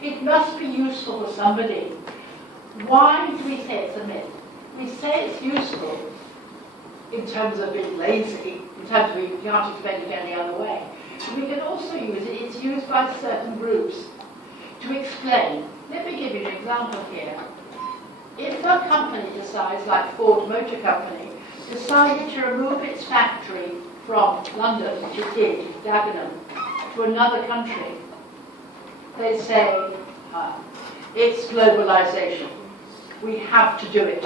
It must be useful for somebody. Why do we say it's a myth? We say it's useful in terms of being lazy, in terms of you can't explain it any other way. We can also use it, it's used by certain groups to explain. Let me give you an example here. If a company decides, like Ford Motor Company, decided to remove its factory from London, which it did, Dagenham, to another country, they say, it's globalization. We have to do it.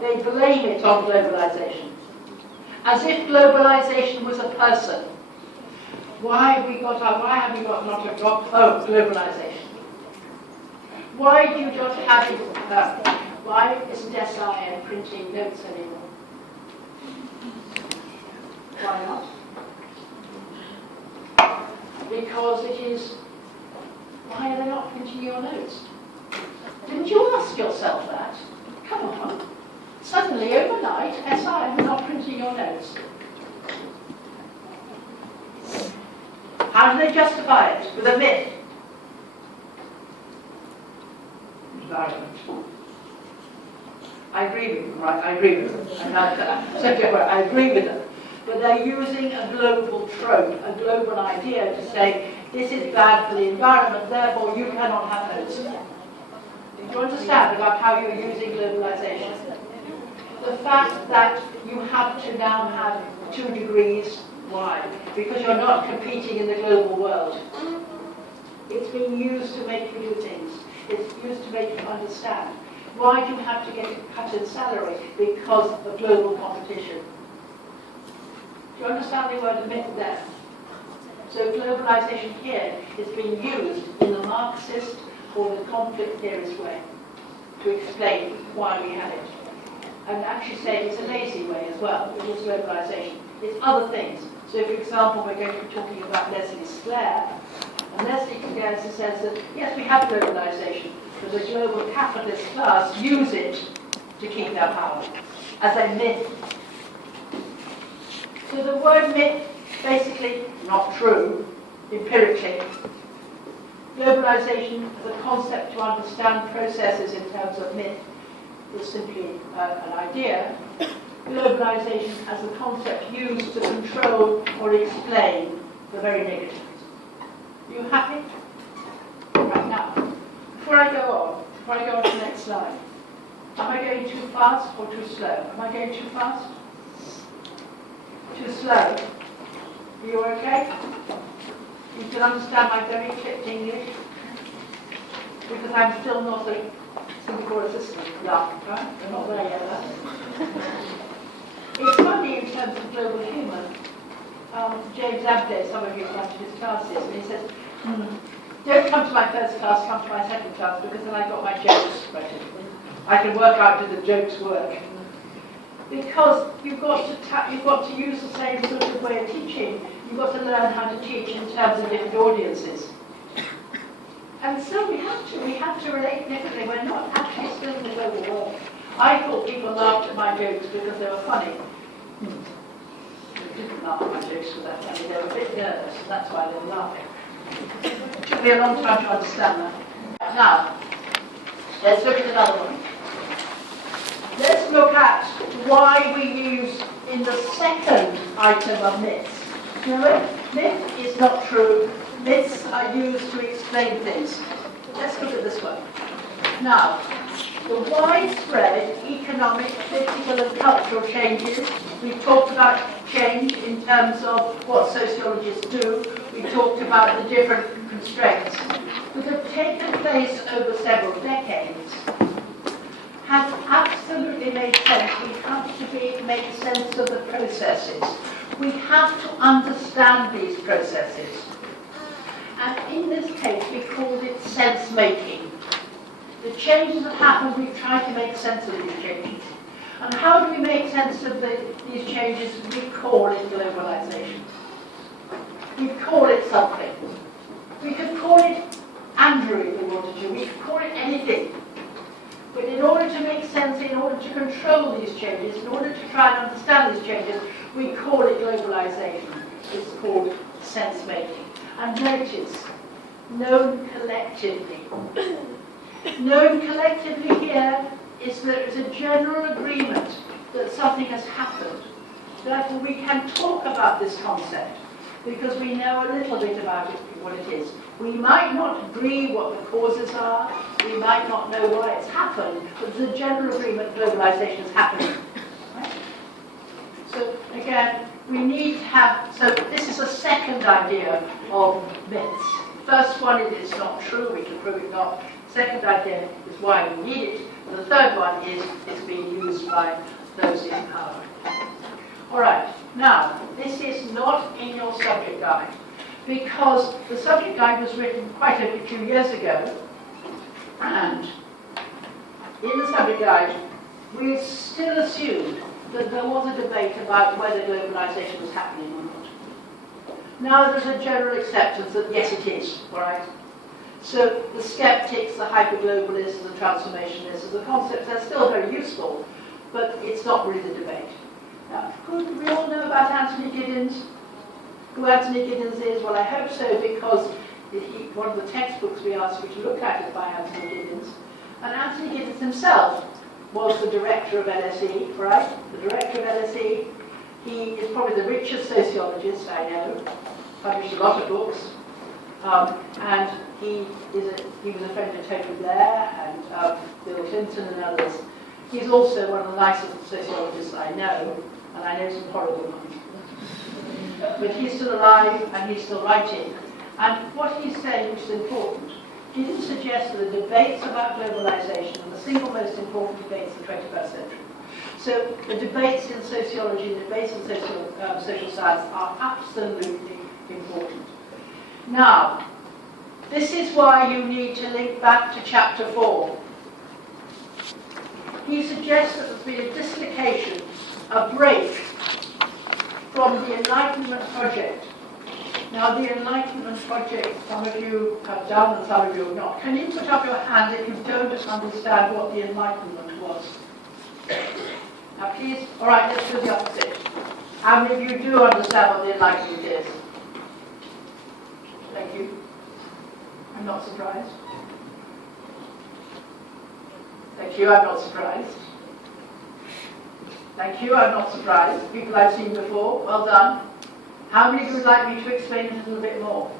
They blame it on globalization. As if globalization was a person. Why have we got not a job? Oh, globalization. Why do you not have it? Why isn't SIM printing notes anymore? Why not? Because it is. Why are they not printing your notes? Didn't you ask yourself that? Come on. Suddenly, overnight, SIM are not printing your notes. How do they justify it? With a myth. Environment. I agree with them, right? I agree with them. I agree with them. But they're using a global trope, a global idea to say, this is bad for the environment, therefore you cannot have notes. Do you understand about how you're using globalization? The fact that you have to now have 2 degrees, why? Because you're not competing in the global world. It's being used to make you do things. It's used to make you understand. Why do you have to get a cut in salary? Because of global competition. Do you understand the word myth there? So globalization here is being used in the Marxist or the conflict theorist way to explain why we have it. And actually saying it's a lazy way as well, which is globalization. It's other things. So for example, we're going to be talking about Leslie Sklair. And Leslie Sklair says that, yes, we have globalization, but the global capitalist class use it to keep their power as a myth. So the word myth, basically not true, empirically. Globalization as a concept to understand processes in terms of myth is simply an idea. Globalization as a concept used to control or explain the very negative. You happy? Right now, before I go on to the next slide. Am I going too fast or too slow? Am I going too fast? Too slow? Are you okay? You can understand my very clipped English? Because I'm still not a Singapore assistant. Yeah, right? I'm not there yet. It's funny in terms of global humour. James Abday, some of you have gone to his classes, and he says, don't come to my first class, come to my second class, because then I got my jokes ready. I can work out do the jokes work. Because you've got to use the same sort of way of teaching. You've got to learn how to teach in terms of different audiences. And so we have to relate differently. We're not actually still in the global world. I thought people laughed at my jokes because they were funny. They didn't laugh at my jokes because they're funny. They were a bit nervous, and that's why they were laughing. It took me a long time to understand that. Now, let's look at another one. Let's look at why we use in the second item of myths. You know it? Myth is not true. Myths are used to explain things. Let's look at this one. Now, the widespread economic, political and cultural changes. We've talked about change in terms of what sociologists do. We talked about the different constraints that have taken place over several decades has absolutely made sense. We have to make sense of the processes. We have to understand these processes. And in this case, we called it sense-making. The changes that happen, we try to make sense of these changes. And how do we make sense of these changes? We call it globalization. We call it something. We could call it Andrew if we wanted to. We could call it anything. But in order to make sense, in order to control these changes, in order to try and understand these changes, we call it globalization. It's called sense-making. And notice, known collectively. Known collectively here is there is a general agreement that something has happened. Therefore, we can talk about this concept because we know a little bit about it, what it is. We might not agree what the causes are, we might not know why it's happened, but there's a general agreement globalization is happening. Right? So again, we need to have, so this is a second idea of myths. First one is it's not true, we can prove it not. Second idea is why we need it. And the third one is it's being used by those in power. All right, now, this is not in your subject guide because the subject guide was written quite a few years ago, and in the subject guide, we still assumed that there was a debate about whether globalization was happening or not. Now there's a general acceptance that yes, it is, all right? So the skeptics, the hyperglobalists, the transformationists, the concepts are still very useful, but it's not really the debate. Now, we all know about Anthony Giddens? Who Anthony Giddens is? Well, I hope so, because one of the textbooks we asked you to look at is by Anthony Giddens. And Anthony Giddens himself was the director of LSE, right? The director of LSE. He is probably the richest sociologist I know, published a lot of books. And he was a friend of Tony Blair and Bill Clinton and others. He's also one of the nicest sociologists I know, and I know some horrible ones. But he's still alive and he's still writing. And what he's saying, which is important, he didn't suggest that the debates about globalization are the single most important debates of the 21st century. So the debates in sociology, the debates in social science are absolutely important. Now, this is why you need to link back to chapter 4. He suggests that there's been a dislocation, a break from the Enlightenment project. Now, the Enlightenment project, some of you have done and some of you have not. Can you put up your hand if you don't understand what the Enlightenment was? Now, please, all right, let's do the opposite. How many of you do understand what the Enlightenment is? Thank you. I'm not surprised. Thank you, I'm not surprised. Thank you, I'm not surprised. People I've seen before, well done. How many of you would like me to explain it a little bit more?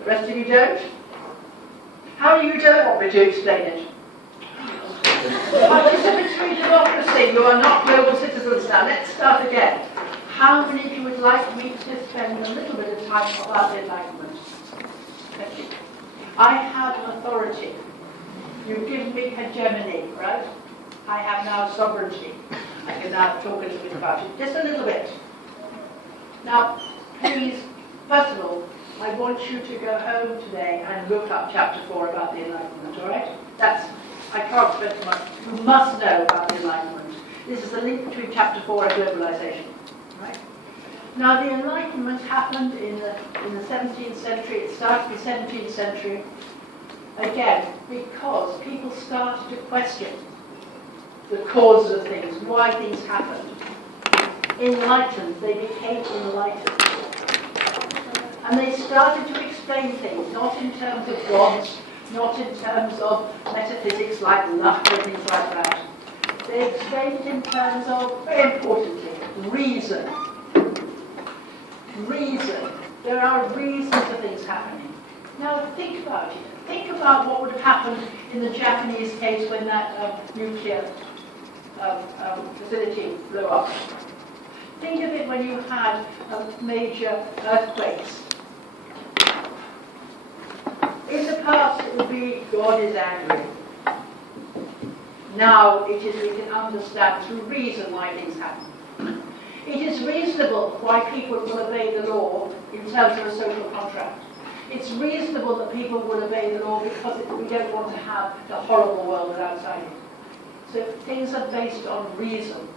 The rest of you don't? How many of you don't want me to explain it? Participatory democracy, you are not global citizens now. Let's start again. How many of you would like me to spend a little bit of time about the Enlightenment? Thank you. I have authority. You've given me hegemony, right? I have now sovereignty. I can now talk a little bit about it. Just a little bit. Now, please, first of all, I want you to go home today and look up chapter 4 about the Enlightenment, all right? I can't spend too much. You must know about the Enlightenment. This is the link between chapter 4 and globalization. Right? Now, the Enlightenment happened in the 17th century. It started in the 17th century, again, because people started to question the causes of things, why things happened. Enlightened, they became enlightened. And they started to explain things, not in terms of gods, not in terms of metaphysics like luck or things like that. They explained it in terms of, very importantly, reason. Reason. There are reasons for things happening. Now think about it. Think about what would have happened in the Japanese case when that nuclear facility blew up. Think of it when you had major earthquakes. In the past, it would be God is angry. Now it is we can understand through reason why things happen. It is reasonable why people will obey the law in terms of a social contract. It's reasonable that people will obey the law because we don't want to have the horrible world outside it. So things are based on reason.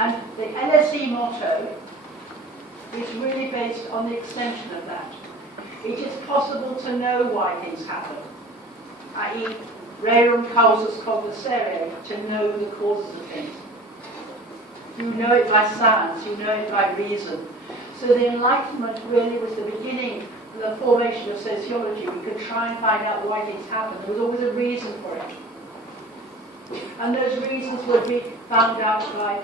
And the LSE motto is really based on the extension of that. It is possible to know why things happen, i.e. rerum causus cognoscere, to know the causes of things. You know it by science, you know it by reason. So the Enlightenment really was the beginning of the formation of sociology. We could try and find out why things happen. There was always a reason for it. And those reasons would be found out by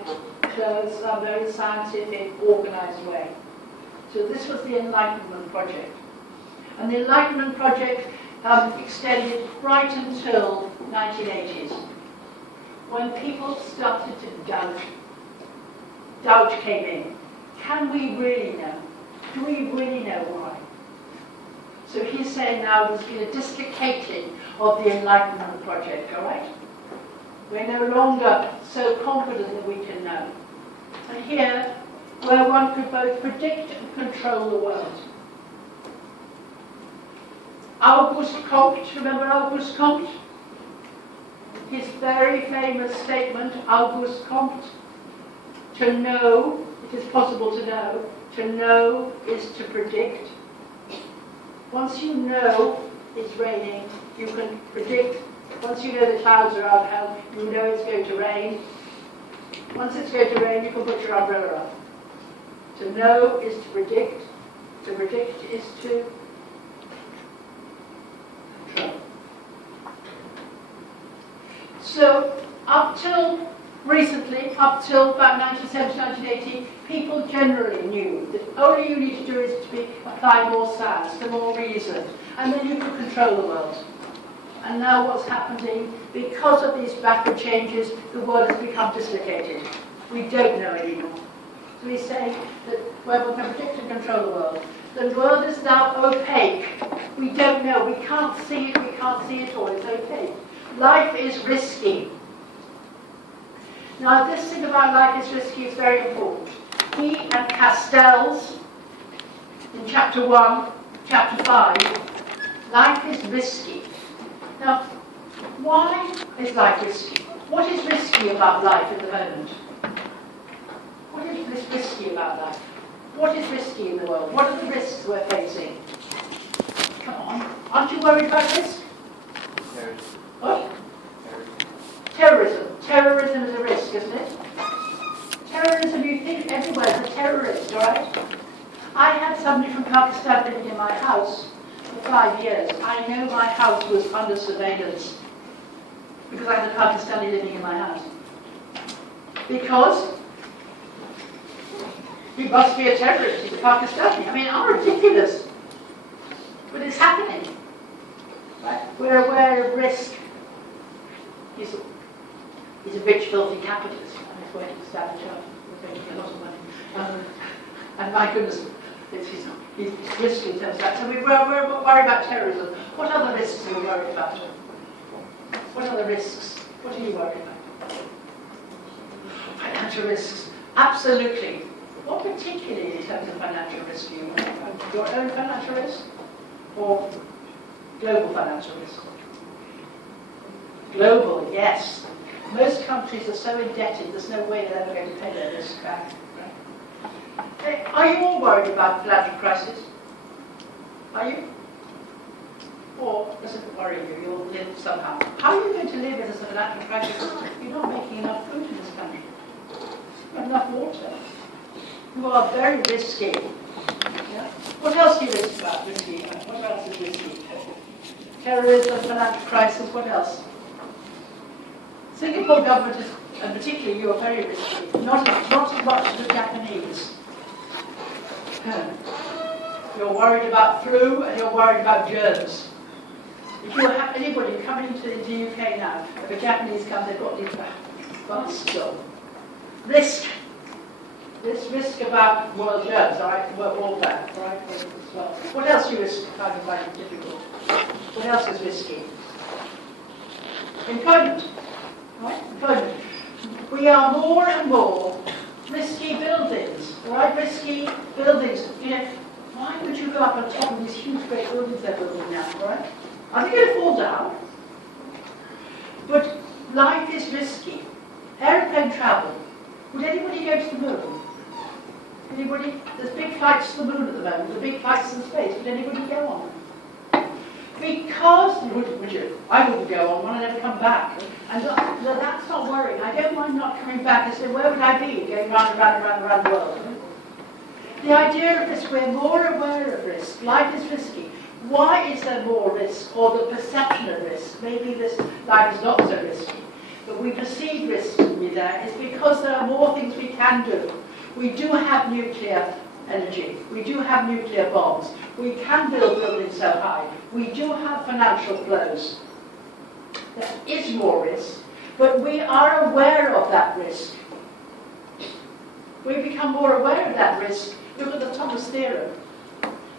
a very scientific, organized way. So this was the Enlightenment project. And the Enlightenment project extended right until 1980s, when people started to doubt. Doubt came in. Can we really know? Do we really know why? So he's saying now there's been a dislocating of the Enlightenment project, all right? We're no longer so confident that we can know. And here, where one could both predict and control the world. Auguste Comte, remember Auguste Comte? His very famous statement, Auguste Comte, to know, it is possible to know is to predict. Once you know it's raining, you can predict. Once you know the clouds are out, you know it's going to rain. Once it's going to rain, you can put your umbrella up. To know is to predict. To predict is to control. So, up till recently, up till about 1970, 1980, people generally knew that all you need to do is to apply more science, the more reason, and then you can control the world. And now what's happening, because of these rapid changes, the world has become dislocated. We don't know anymore. So we say that where we can predict and control the world is now opaque. We don't know, we can't see it all, it's opaque. Life is risky. Now this thing about life is risky is very important. He and Castells, in chapter 1, chapter 5, life is risky. Now, why is life risky? What is risky about life at the moment? What is risky about life? What is risky in the world? What are the risks we're facing? Come on, aren't you worried about risk? Terrorism. What? Terrorism. Terrorism is a risk, isn't it? Terrorism, you think everywhere is a terrorist, all right? I had somebody from Pakistan living in my house for 5 years. I know my house was under surveillance because I had a Pakistani living in my house. Because he must be a terrorist, he's a Pakistani. I mean, how ridiculous. But it's happening. Right? We're aware of risk. He's a rich, filthy capitalist, and he's waiting to stand a job. He's making a lot of money. And my goodness, he's risky in terms of that. So we're worried about terrorism. What other risks are we worried about? What other risks? What are you worried about? Financial risks. Absolutely. What particularly in terms of financial risk are you worried about? Your own financial risk? Or global financial risk? Global, yes. Most countries are so indebted, there's no way they're ever going to pay their risk back. Right? Are you all worried about the financial crisis? Are you? Or does it worry you? You'll live somehow. How are you going to live if there's a financial crisis? You're not making enough food in this country. You have enough water. You are very risky. Yeah? What else do you risky about? What else is risky? Terrorism, financial crisis, what else? Singapore government is, and particularly you, are very risky. Not as much as the Japanese. You're worried about flu and you're worried about germs. If you have anybody coming into the UK now, if a Japanese comes, they've got these still. Risk. This risk about world germs, all right, warfare, all right, as well. What else do you risk finding difficult? What else is risky? Employment, right? Employment. We are more and more risky buildings, all right? Risky buildings. You know, why would you go up on top of these huge, great buildings they're building now, all right? Are they going to fall down? But life is risky. Aeroplane travel. Would anybody go to the moon? Anybody? There's big flights to the moon at the moment. There's big flights in space. Would anybody go on them? Because, would you? I wouldn't go on one. I'd never come back. And that's not worrying. I don't mind not coming back. I say, where would I be? Going round and round and round and round the world. The idea of this, we're more aware of risk. Life is risky. Why is there more risk, or the perception of risk? Maybe this life is not so risky, but we perceive risk to be there. It's because there are more things we can do. We do have nuclear energy. We do have nuclear bombs. We can build buildings so high. We do have financial flows. There is more risk, but we are aware of that risk. We become more aware of that risk. Look at the Thomas theorem.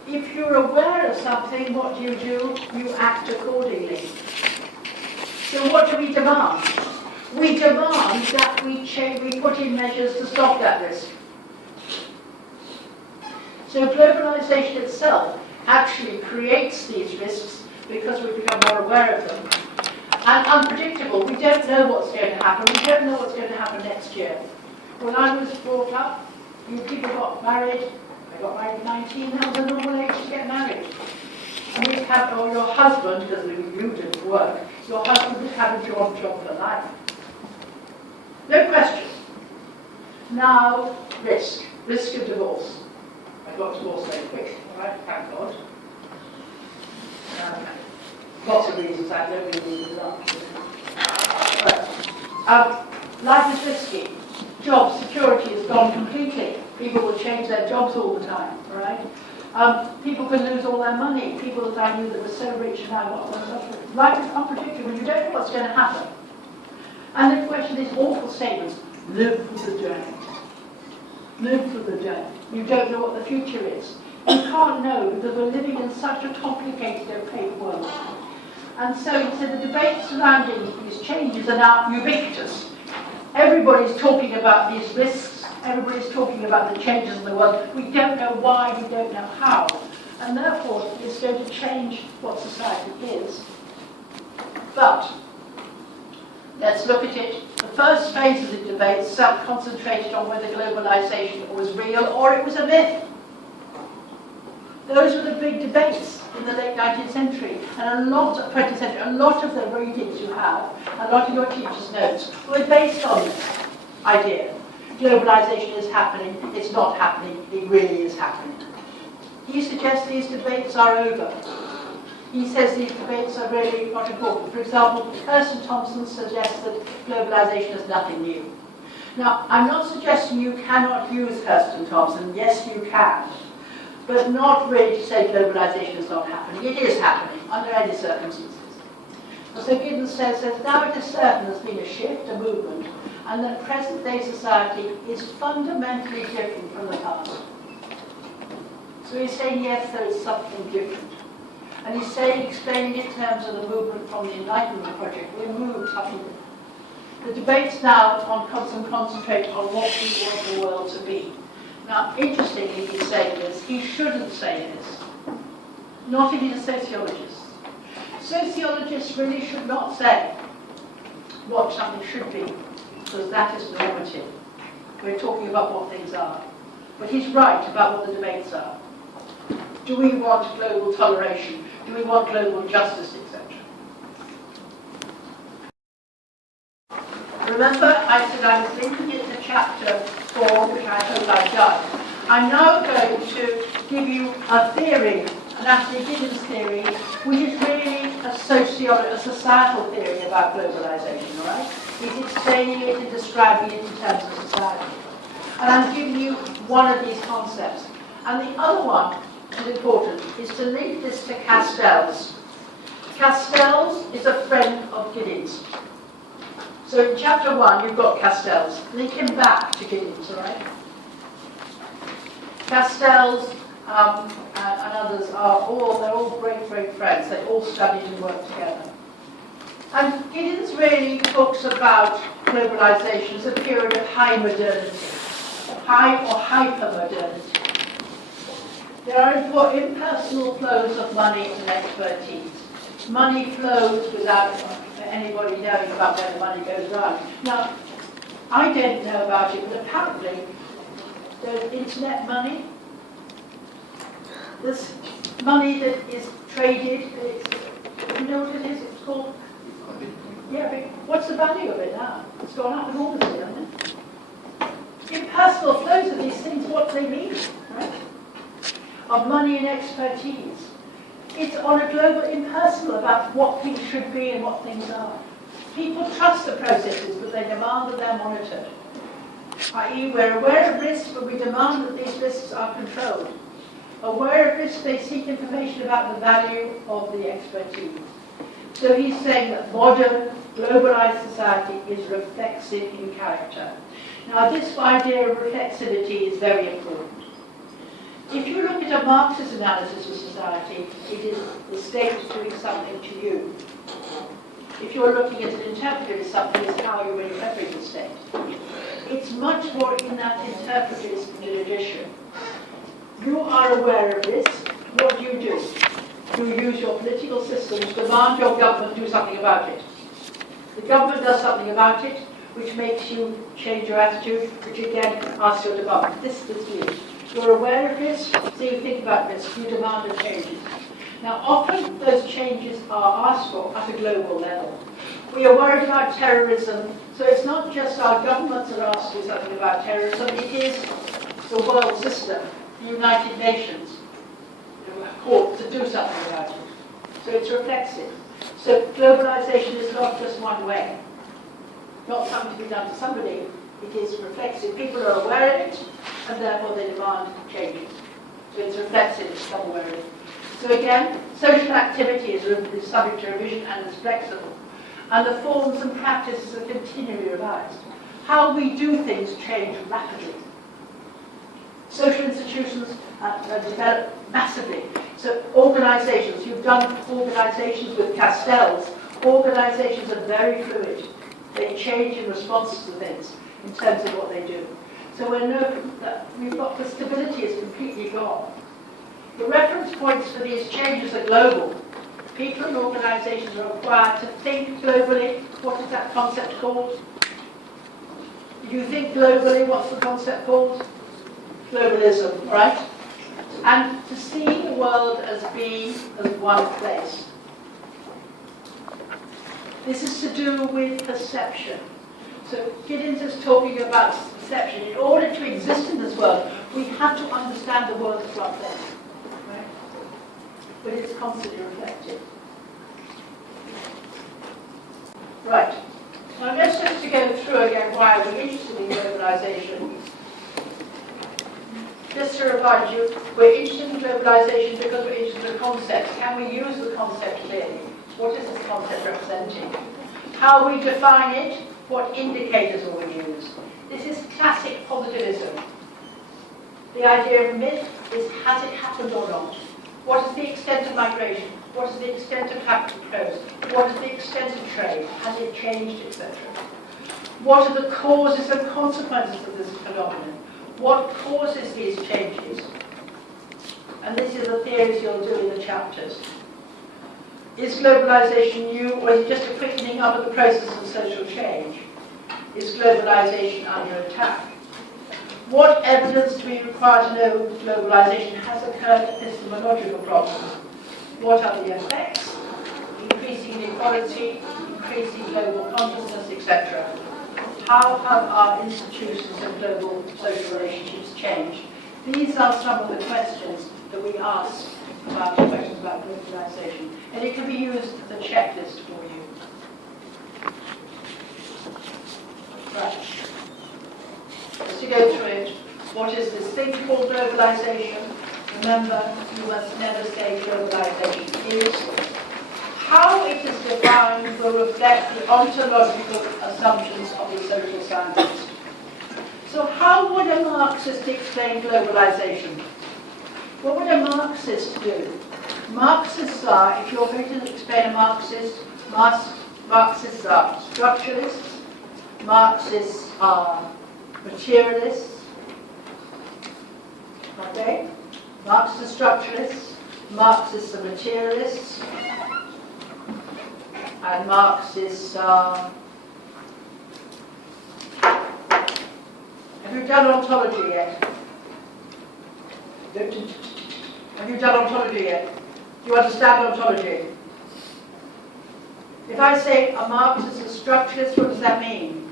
If you're aware of something, what do? You act accordingly. So what do we demand? We demand that we put in measures to stop that risk. So globalization itself actually creates these risks because we become more aware of them. And unpredictable, we don't know what's going to happen. We don't know what's going to happen next year. When I was brought up, you people got married. I got married at 19, that was a normal age to get married. And we'd have, or your husband, because you didn't work, your husband would have a job for life. No question. Now, risk of divorce. I got divorced very quick, all right, thank God. Lots of reasons, I don't really reasons up. Life is risky. Job security is gone completely. People will change their jobs all the time, all right? People can lose all their money. People that I knew that were so rich now, life is unpredictable. You don't know what's going to happen. And the question is awful statements. Live for the day. Live for the day. You don't know what the future is. You can't know because we're living in such a complicated, opaque world. And so the debates surrounding these changes are now ubiquitous. Everybody's talking about these risks. Everybody's talking about the changes in the world. We don't know why, we don't know how. And therefore, it's going to change what society is. But let's look at it. The first phase of the debate concentrated on whether globalization was real or it was a myth. Those were the big debates in the late 19th century, and 20th century. A lot of the readings you have, a lot of your teachers' notes, were based on this idea. Globalization is happening, it's not happening, it really is happening. He suggests these debates are over. He says these debates are really not important. For example, Hurston Thompson suggests that globalization is nothing new. Now, I'm not suggesting you cannot use Hurston Thompson. Yes, you can. But not really to say globalization is not happening. It is happening under any circumstances. So Giddens says that now it is certain there's been a shift, a movement, and that present-day society is fundamentally different from the past. So he's saying, yes, there is something different. And he's saying, explaining in terms of the movement from the Enlightenment project, we moved something different. The debates now concentrate on what we want the world to be. Now, interestingly, he's saying this. He shouldn't say this. Not if he's a sociologist. Sociologists really should not say what something should be, because that is normative. We're talking about what things are. But he's right about what the debates are. Do we want global toleration? Do we want global justice, etc.? Remember, I said I was linking it to chapter 4, which I hope I've done. I'm now going to give you a theory, an Anthony Giddens theory, which is really a societal theory about globalization, all right? He's explaining it and describing it in terms of society. And I'm giving you one of these concepts. And the other one, which is important, is to link this to Castells. Castells is a friend of Giddens. So in chapter 1, you've got Castells. Link him back to Giddens, all right? Castells and others they're all great friends. They all studied and worked together. And Giddens really talks about globalization as a period of high modernity, high or hyper-modernity. There are impersonal flows of money and expertise. Money flows without anybody knowing about where the money goes around. Now, I didn't know about it, but apparently there's internet money. There's money that is traded. You know what it is? It's called. Yeah, but what's the value of it now? It's gone up enormously, hasn't it? Impersonal flows of these things, what do they mean? Right? Of money and expertise. It's on a global impersonal about what things should be and what things are. People trust the processes, but they demand that they're monitored. I.e., we're aware of risks, but we demand that these risks are controlled. Aware of risks, they seek information about the value of the expertise. So he's saying that modern, globalized society is reflexive in character. Now, this idea of reflexivity is very important. If you look at a Marxist analysis of society, it is the state doing something to you. If you're looking at an interpretive, something is how you interpret the state. It's much more in that interpretive tradition. You are aware of this. What do? You use your political system to demand your government do something about it. The government does something about it, which makes you change your attitude, which again asks your demand. This is you. You're aware of this, so you think about this, you demand the changes. Now, often those changes are asked for at a global level. We are worried about terrorism, so it's not just our governments that are asked to do something about terrorism, it is the world system, the United Nations, called to do something about it. So it's reflexive. So globalization is not just one way, not something to be done to somebody. It is reflexive. People are aware of it, and therefore they demand changes. So it's reflexive, it's become aware of it. So again, social activity is subject to revision and is flexible. And the forms and practices are continually revised. How we do things change rapidly. Social institutions develop massively. So organizations, you've done organizations with Castells. Organizations are very fluid. They change in response to things in terms of what they do. So we've got the stability is completely gone. The reference points for these changes are global. People and organizations are required to think globally. What is that concept called? You think globally, what's the concept called? Globalism, right? And to see the world as being as one place. This is to do with perception. So Giddens is talking about perception. In order to exist in this world, we have to understand the world as one place. Right? But it's constantly reflected. Right. Now let's just to go through again why we're interested in globalization. Just to remind you, we're interested in globalization because we're interested in the concept. Can we use the concept clearly? What is this concept representing? How we define it? What indicators will we use? This is classic positivism. The idea of myth is, has it happened or not? What is the extent of migration? What is the extent of capital flows? What is the extent of trade? Has it changed, etc.? What are the causes and consequences of this phenomenon? What causes these changes? And this is the theories you'll do in the chapters. Is globalization new, or is it just a quickening up of the process of social change? Is globalization under attack? What evidence do we require to know globalization has occurred epistemological problems? What are the effects? Increasing inequality, increasing global consciousness, etc. How have our institutions and global social relationships changed? These are some of the questions that we ask about questions about globalization. And it can be used as a checklist for you. Right. Just to go through it, what is this thing called globalization? Remember, you must never say globalization is. How it is defined will reflect the ontological assumptions of the social scientists. So how would a Marxist explain globalization? What would a Marxist do? Marxists are, if you're going to explain a Marxist, Marxists are structuralists, Marxists are materialists, okay? Marxists are structuralists, Marxists are materialists, and Marxists are... Have you done ontology yet? Have you done ontology yet? Do you understand ontology? If I say a Marxist is a structuralist, what does that mean?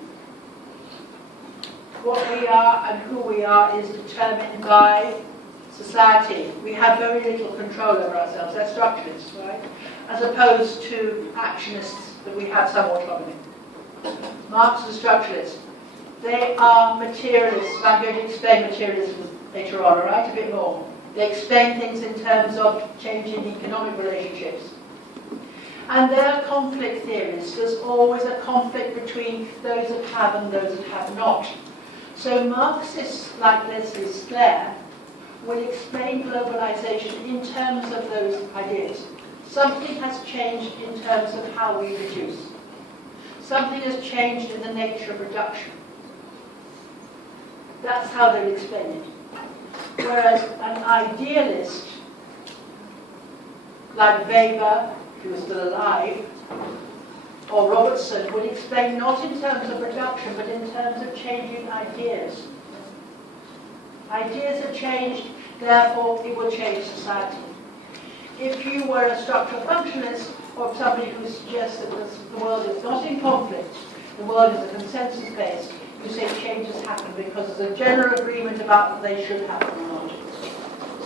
What we are and who we are is determined by society. We have very little control over ourselves. They're structuralists, right? As opposed to actionists that we have some autonomy. Marx is a structuralist. They are materialists. I'm going to explain materialism later on, all right? A bit more. They explain things in terms of changing economic relationships. And they're conflict theorists. There's always a conflict between those that have and those that have not. So Marxists like Leslie Sklair will explain globalization in terms of those ideas. Something has changed in terms of how we produce. Something has changed in the nature of production. That's how they explain it. Whereas an idealist, like Weber, who is still alive, or Robertson, would explain not in terms of production, but in terms of changing ideas. Ideas have changed, therefore it will change society. If you were a structural functionalist, or somebody who suggests that the world is not in conflict, the world is a consensus-based, you say changes happen because there's a general agreement about that they should happen or not.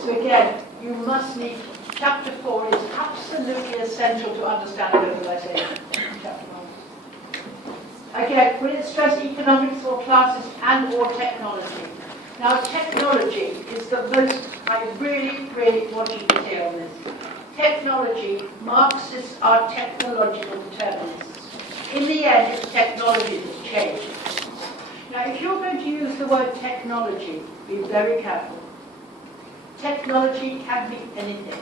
So again, you must need, chapter 4 is absolutely essential to understand globalization. Chapter 1. Again, will it stress economics or classes and or technology? Now technology is the most, I really, really want you to hear on this. Technology, Marxists are technological determinists. In the end, it's technology that's changed. Now, if you're going to use the word technology, be very careful. Technology can be anything.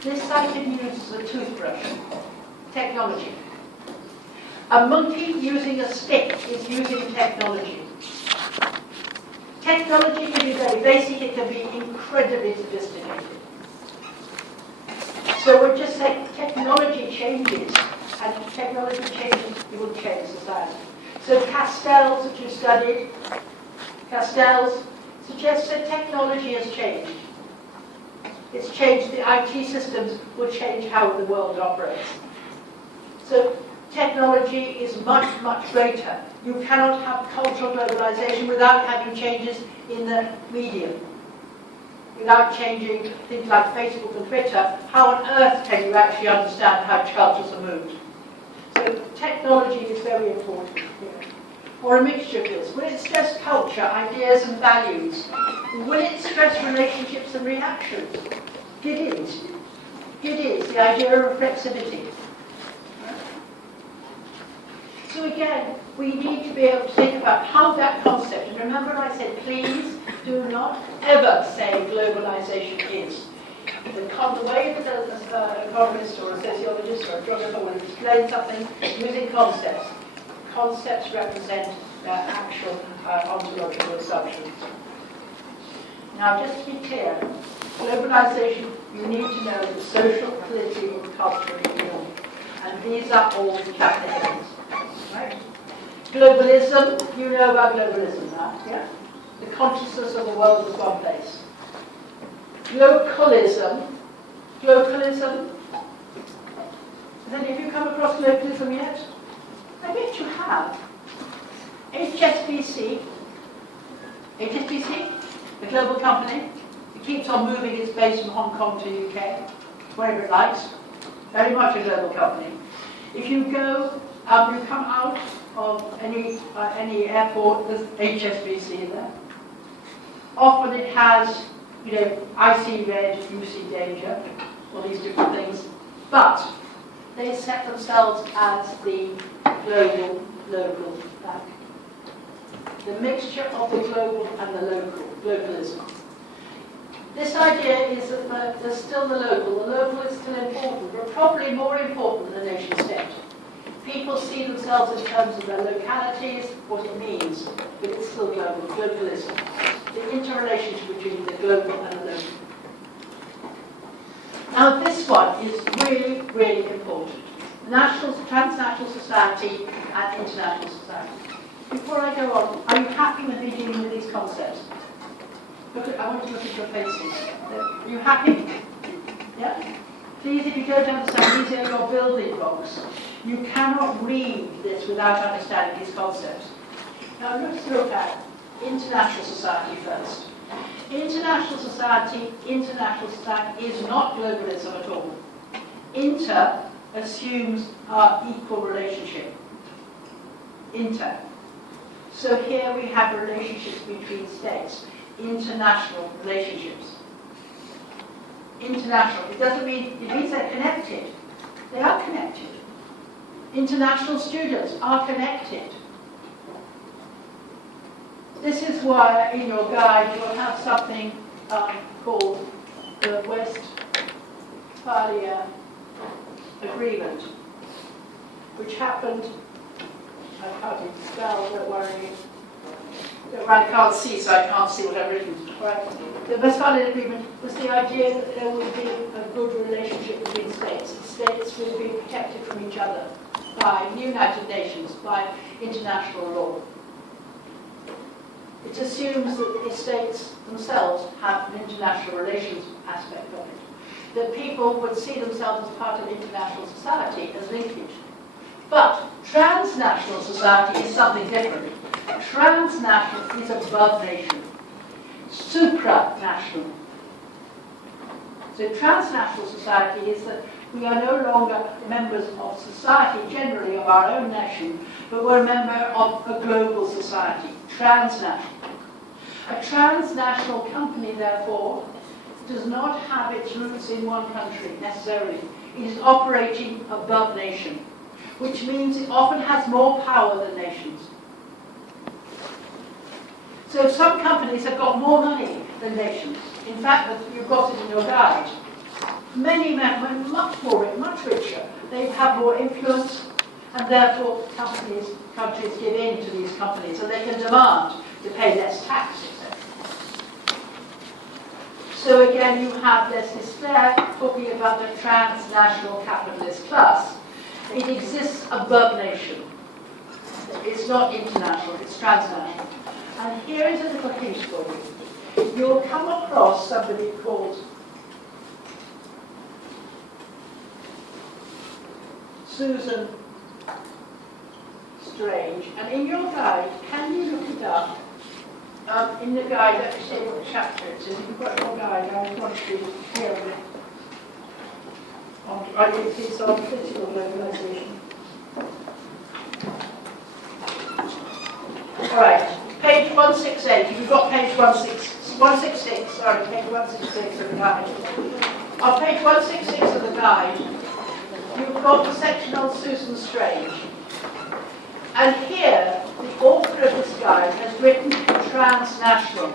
This I can use as a toothbrush. Technology. A monkey using a stick is using technology. Technology can be very basic, it can be incredibly sophisticated. So we're just saying technology changes, and if technology changes, it will change society. So Castells, that you studied, Castells suggests that technology has changed. It's changed, the IT systems will change how the world operates. So technology is much, much greater. You cannot have cultural globalization without having changes in the medium. Without changing things like Facebook and Twitter, how on earth can you actually understand how cultures are moved? So technology is very important here. Or a mixture of this. Will it stress culture, ideas and values? Will it stress relationships and reactions? It is. It is. The idea of reflexivity. So again, we need to be able to think about how that concept, and remember I said, please do not ever say globalization is. The way that an economist or a sociologist or a geographer will explain something using concepts. Concepts represent actual ontological assumptions. Now, just to be clear, globalization, you need to know the social, political, cultural, and economic. And these are all chapter headings. Right? Globalism, you know about globalism now, yeah? The consciousness of the world is one place. Localism, then have you come across localism yet? I bet you have. HSBC, the global company, it keeps on moving its base from Hong Kong to UK, wherever it likes. Very much a global company. If you go, you come out of any airport, there's HSBC there. Often it has, you know, I see red, you see danger, all these different things. But they set themselves as the global, local bank. the mixture of the global and the local, globalism. This idea is that there's still the local. The local is still important, but probably more important than the nation state. People see themselves in terms of their localities, what it means, but it's still global, globalism. The interrelationship between the global and the local. Now this one is really, really important. National, transnational society and international society. Before I go on, are you happy with me dealing with these concepts? I want to look at your faces. Are you happy? Yeah? Please, if you don't understand, these are your building blocks. You cannot read this without understanding these concepts. Now let's look at international society first. International society is not globalism at all. Inter assumes our equal relationship. Inter. So here we have relationships between states. International relationships. International. It doesn't mean, it means they're connected. They are connected. International students are connected. This is why in your guide you'll have something called the Westphalia Agreement, which happened, I can't even spell, don't worry. I can't see, so I can't see what I've written. Right. The Westphalian Agreement was the idea that there would be a good relationship between states. States would be protected from each other by the United Nations, by international law. It assumes that the states themselves have an international relations aspect of it. That people would see themselves as part of international society as linkage. But transnational society is something different. Transnational is above nation. Supranational. So transnational society is that we are no longer members of society, generally of our own nation, but we're a member of a global society. Transnational. A transnational company, therefore, does not have its roots in one country, necessarily. It is operating above nation, which means it often has more power than nations. So some companies have got more money than nations. In fact, you've got it in your guide. Many men are much richer. They have more influence, and therefore countries give in to these companies, and they can demand to pay less tax, etc. So again, you have this Disclair talking about the transnational capitalist class. It exists above nation. It's not international, it's transnational. And here is a little hint for you. You'll come across somebody called Susan Strange. And in your guide, can you look it up? In the guide, let me say what chapter it's in. If you've got your guide, I want you to hear it. I think it's on political globalization. All right. Page 168, you've got page 166, sorry, page 166 of the guide. On page 166 of the guide, you've got the section on Susan Strange. And here, the author of this guide has written transnational.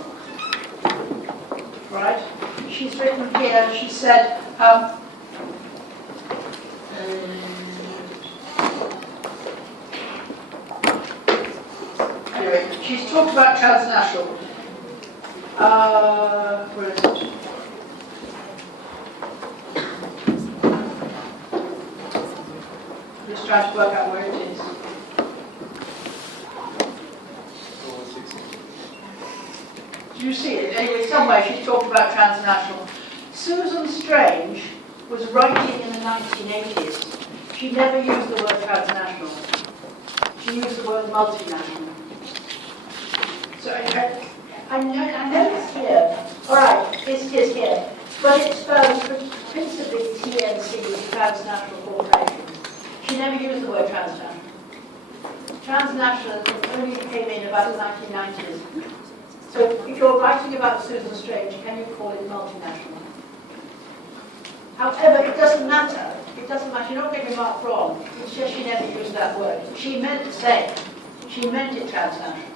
Right? She's written here, she said, anyway, she's talked about transnational. Where is it? I'm just trying to work out where it is. Do you see it? Anyway, somewhere she's talked about transnational. Susan Strange was writing in the 1980s. She never used the word transnational. She used the word multinational. So I noticed here, all right, this is here, but it's spelled principally TNC, transnational corporation. She never used the word transnational. Transnational only came in about the 1990s. So if you're writing about Susan Strange, can you call it multinational? However, it doesn't matter. It doesn't matter. You're not getting marked wrong. It's just she never used that word. She meant the same. She meant it transnational.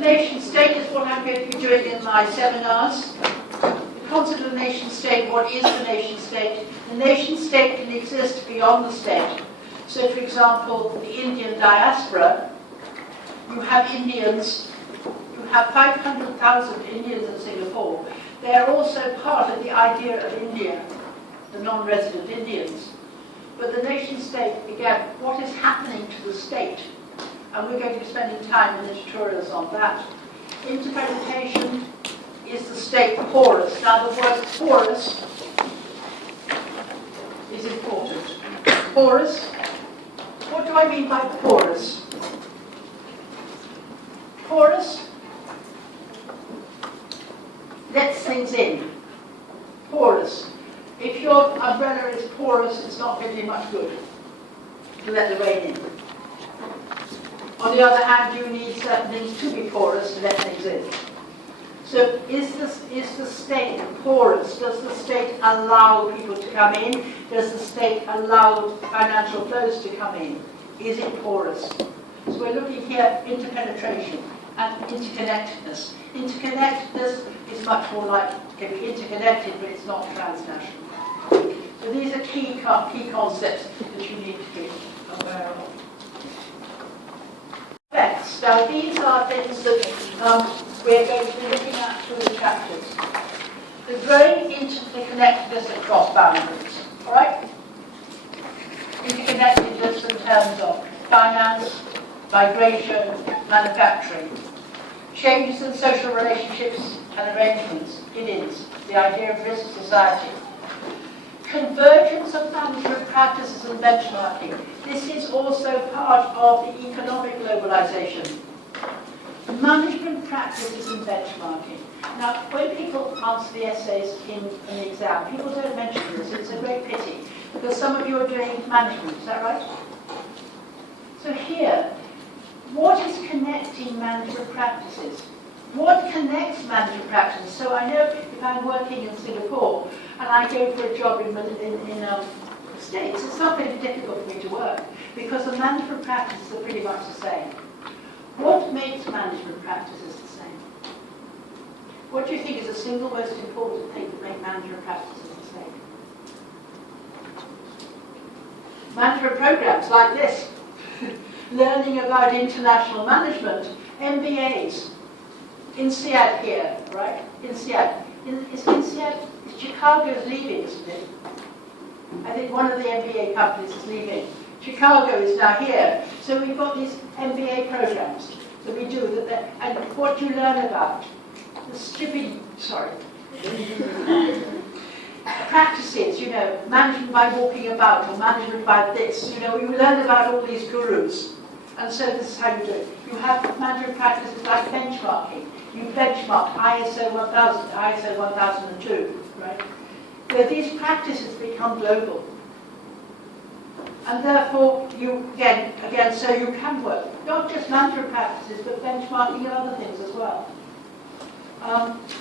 the nation state is what I'm going to be doing in my seminars. The concept of the nation state, what is the nation state? The nation state can exist beyond the state. So, for example, the Indian diaspora, you have Indians, you have 500,000 Indians in Singapore. They are also part of the idea of India, the non-resident Indians. But the nation state, again, what is happening to the state? And we're going to be spending time in the tutorials on that. Interpretation, is the state porous? Now the word porous is important. Porous, what do I mean by porous? Porous lets things in. Porous. If your umbrella is porous, it's not going to do much good to let the rain in. On the other hand, you need certain things to be porous to let things in. So is the state porous? Does the state allow people to come in? Does the state allow financial flows to come in? Is it porous? So we're looking here at interpenetration and interconnectedness. Interconnectedness is much more like can be interconnected, but it's not transnational. So these are key concepts that you need to be aware of. Effects. Now these are things that we're going to be looking at through the chapters. The growing interconnectedness across boundaries. All right? Interconnectedness in terms of finance, migration, manufacturing. Changes in social relationships and arrangements. It is the idea of risk society. Convergence of management practices and benchmarking. This is also part of the economic globalization. Management practices and benchmarking. Now, when people answer the essays in the exam, people don't mention this. It's a great pity, because some of you are doing management, is that right? So here, what is connecting management practices? What connects management practices? So I know if I'm working in Singapore and I go for a job in the States, it's not going to be difficult for me to work because the management practices are pretty much the same. What makes management practices the same? What do you think is the single most important thing to make management practices the same? Management programs like this. Learning about international management, MBAs. INSEAD here, right? INSEAD. Is INSEAD, Chicago's leaving, isn't it? I think one of the MBA companies is leaving. Chicago is now here. So we've got these MBA programs that we do, and what you learn about. The stupid, practices, management by walking about, or management by this. You learn about all these gurus. And so this is how you do it. You have management practices like benchmarking. You benchmark ISO 1000, ISO 1002, right? So these practices become global. And therefore, again, so you can work, not just management practices, but benchmarking and other things as well.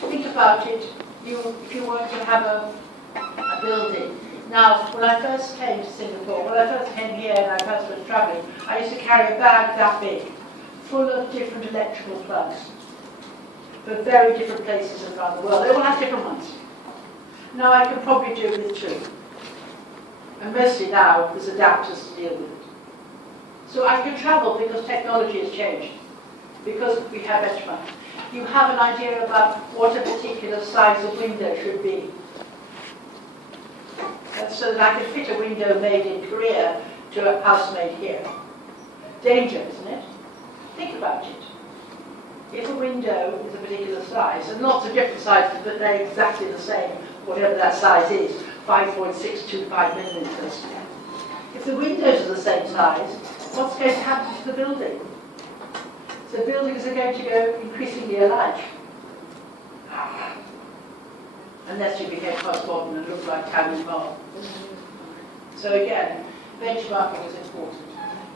Think about it, if you were to have a building. Now, when I first came to Singapore, when I first came here and I first was travelling, I used to carry a bag that big, full of different electrical plugs, for very different places around the world. They all have different ones. Now I can probably do with 2. And mostly now, there's adapters to deal with it. So I can travel because technology has changed, because we have benchmark. You have an idea about what a particular size of window should be. So that I could fit a window made in Korea to a house made here. Danger, isn't it? Think about it. If a window is a particular size, and lots of different sizes, but they're exactly the same, whatever that size is, 5.625 millimeters. If the windows are the same size, what's going to happen to the building? So buildings are going to go increasingly alike. Unless you became postmodern and look like Tally Bar. So again, benchmarking is important.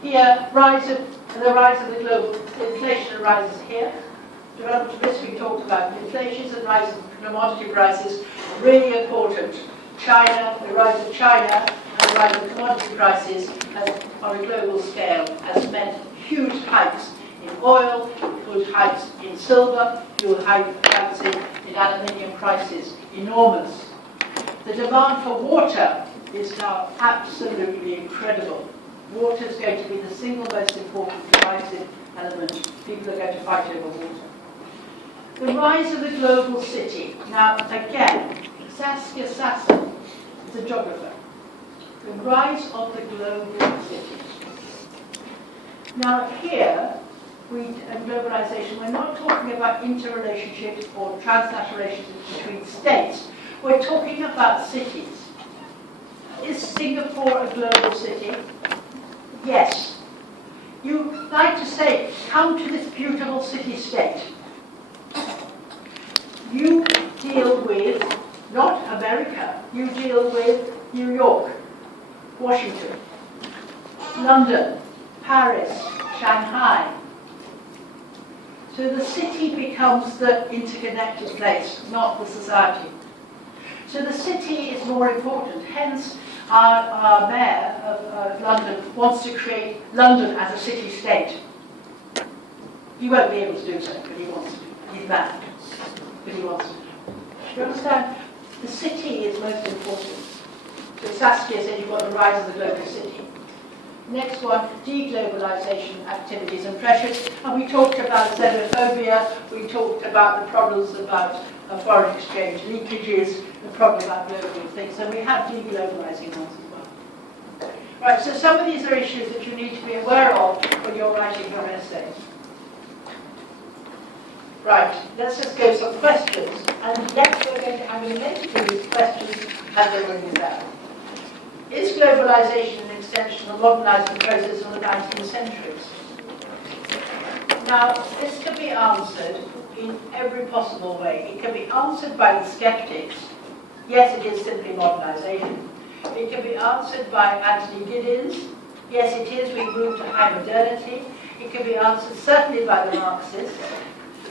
Here, the rise of the global inflation arises here. Development risk we talked about. Inflation and rise of commodity prices, really important. China, the rise of China and the rise of commodity prices on a global scale has meant huge hikes in oil, huge hikes in in silver, you'll have in aluminium prices enormous. The demand for water is now absolutely incredible. Water is going to be the single most important divisive element. People are going to fight over water. The rise of the global city. Now, again, Saskia Sassen is a geographer. The rise of the global city. Now, here, in globalization, we're not talking about interrelationships or transnational relationships between states. We're talking about cities. Is Singapore a global city? Yes. You like to say, come to this beautiful city-state. You deal with, not America, you deal with New York, Washington, London, Paris, Shanghai. So the city becomes the interconnected place, not the society. So the city is more important. Hence, our mayor of London wants to create London as a city-state. He won't be able to do so, but he wants to. He's mad, but he wants to. Do you understand? The city is most important. So Saskia said you've got the rise of the global city. Next one, deglobalization activities and pressures. And we talked about xenophobia, we talked about the problems about foreign exchange leakages, the problem about global things. So we have deglobalizing ones as well. Right, so some of these are issues that you need to be aware of when you're writing your essays. Right, let's just go some questions. And next I'm going to make through these questions as they were in there. Is globalization an extension of the modernizing process of the 19th centuries? Now, this can be answered in every possible way. It can be answered by the skeptics. Yes, it is simply modernization. It can be answered by Anthony Giddens. Yes, it is. We move to high modernity. It can be answered certainly by the Marxists.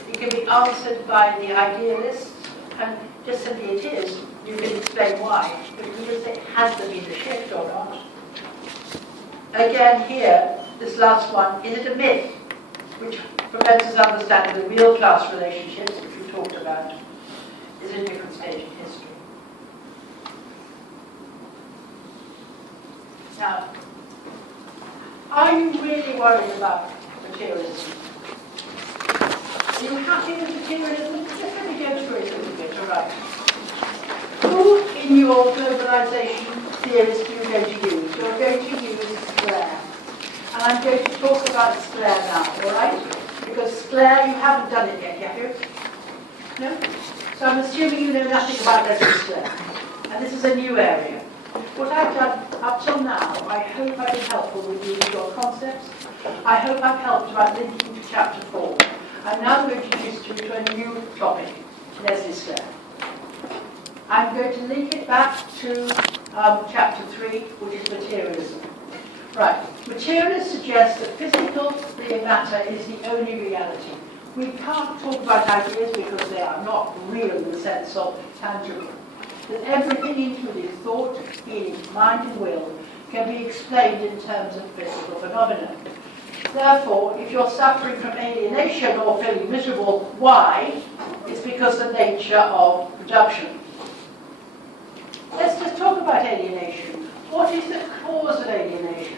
It can be answered by the idealists. And just simply it is. You can explain why, but you can say, has there been a shift or not? Again here, this last one, is it a myth which prevents us understanding the real class relationships, which we talked about, is in a different stage in history. Now, are you really worried about materialism? Are you happy with materialism? Just let me go through it a little bit, all right? Who in your globalization theorist are you going to use? You're going to use Sclair. And I'm going to talk about Sclair now, all right? Because Sclair, you haven't done it yet, have you? No? So I'm assuming you know nothing about Leslie Sclair. And this is a new area. What I've done up till now, I hope I've been helpful with you with your concepts. I hope I've helped about linking to chapter 4. I'm now going to introduce you to a new topic, Leslie Sclair. I'm going to link it back to chapter 3, which is materialism. Right, materialists suggest that physical matter is the only reality. We can't talk about ideas because they are not real in the sense of tangible. That everything, including thought, feeling, mind and will, can be explained in terms of physical phenomena. Therefore, if you're suffering from alienation or feeling miserable, why? It's because of the nature of production. Let's just talk about alienation. What is the cause of alienation?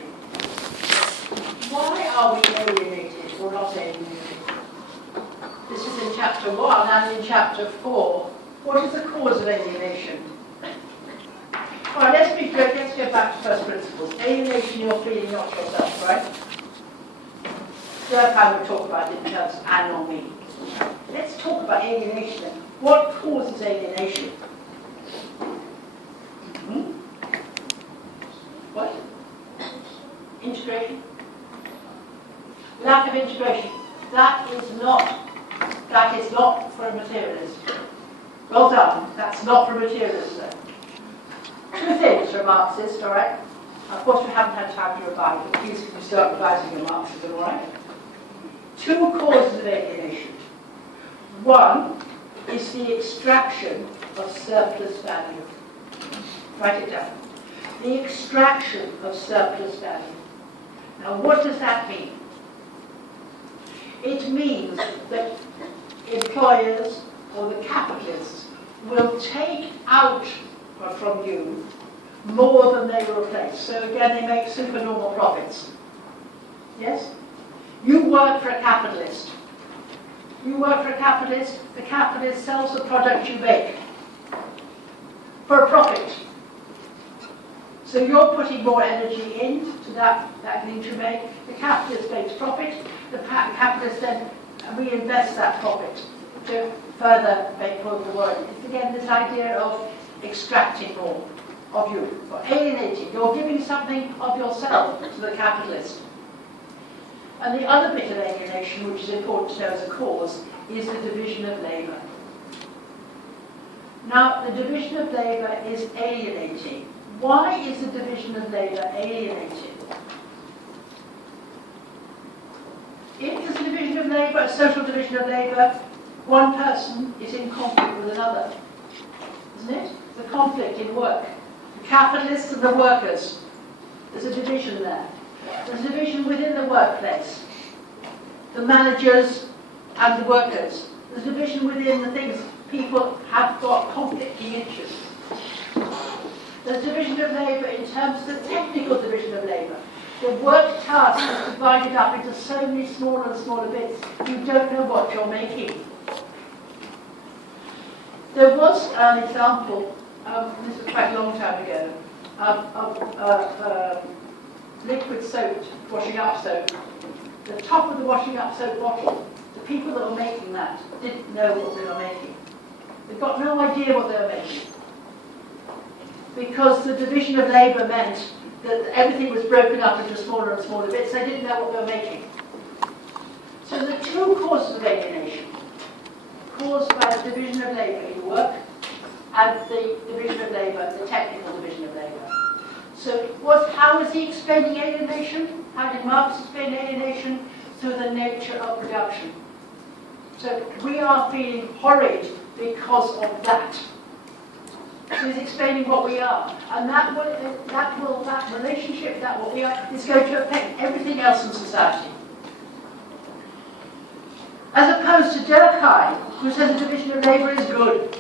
Why are we alienated or not alienated? This is in chapter 1 and in chapter 4. What is the cause of alienation? All right, let's go back to first principles. Alienation, you're feeling not yourself, right? Durkheim would talk about it in terms of an or me. Let's talk about alienation then. What causes alienation? What? Integration? Lack of integration. That is not for a materialist. Well done. That's not for a materialist, though. Two things for a Marxist, all right? Of course, we haven't had time to revise, but please can you start revising your Marxism, all right? Two causes of alienation. One is the extraction of surplus value. Write it down. The extraction of surplus value. Now, what does that mean? It means that employers or the capitalists will take out from you more than they will replace. So again, they make supernormal profits. Yes? You work for a capitalist. You work for a capitalist, the capitalist sells the product you make for a profit. So you're putting more energy into that thing to make. The capitalist makes profit. The capitalist then reinvests that profit to further make more of the world. It's again this idea of extracting more of you, or alienating. You're giving something of yourself to the capitalist. And the other bit of alienation, which is important to know as a cause, is the division of labour. Now, the division of labour is alienating. Why is the division of labour alienating? If there's a division of labour, a social division of labour, one person is in conflict with another, isn't it? There's a conflict in work. The capitalists and the workers. There's a division there. There's a division within the workplace. The managers and the workers. There's a division within the things people have got conflicting interests. There's division of labour in terms of the technical division of labour. The work task is divided up into so many smaller and smaller bits, you don't know what you're making. There was an example, this was quite a long time ago, of liquid soap, washing up soap. The top of the washing up soap bottle, the people that were making that didn't know what they were making. They've got no idea what they were making. Because the division of labour meant that everything was broken up into smaller and smaller bits. They didn't know what they were making. So the two causes of alienation, caused by the division of labour in work and the division of labour, the technical division of labour. So how was he explaining alienation? How did Marx explain alienation? Through the nature of production. So we are feeling horrid because of that. So he's explaining what we are. And that relationship, that what we are, is going to affect everything else in society. As opposed to Durkheim, who says the division of labour is good.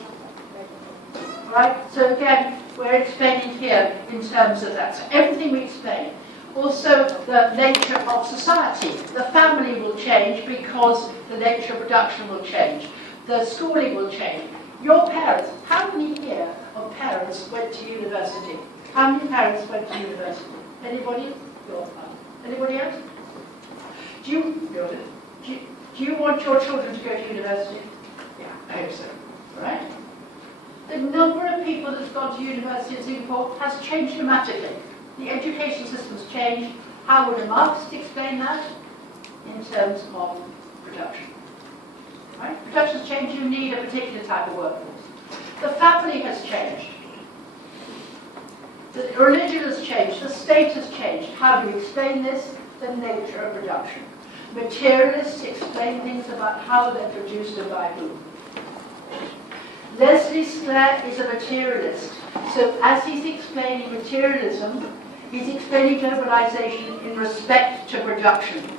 Right? So again, we're explaining here in terms of that. So everything we explain. Also, the nature of society. The family will change because the nature of production will change. The schooling will change. Your parents, how many here of parents went to university? How many parents went to university? Anybody? Anybody else? Do you want your children to go to university? Yeah, I hope so. Right? The number of people that's gone to university in Singapore has changed dramatically. The education system's changed. How would a Marxist explain that? In terms of production. Right? Production's changed, you need a particular type of workforce. The family has changed. The religion has changed, the state has changed. How do you explain this? The nature of production. Materialists explain things about how they're produced and by whom. Leslie Sklair is a materialist. So as he's explaining materialism, he's explaining globalization in respect to production.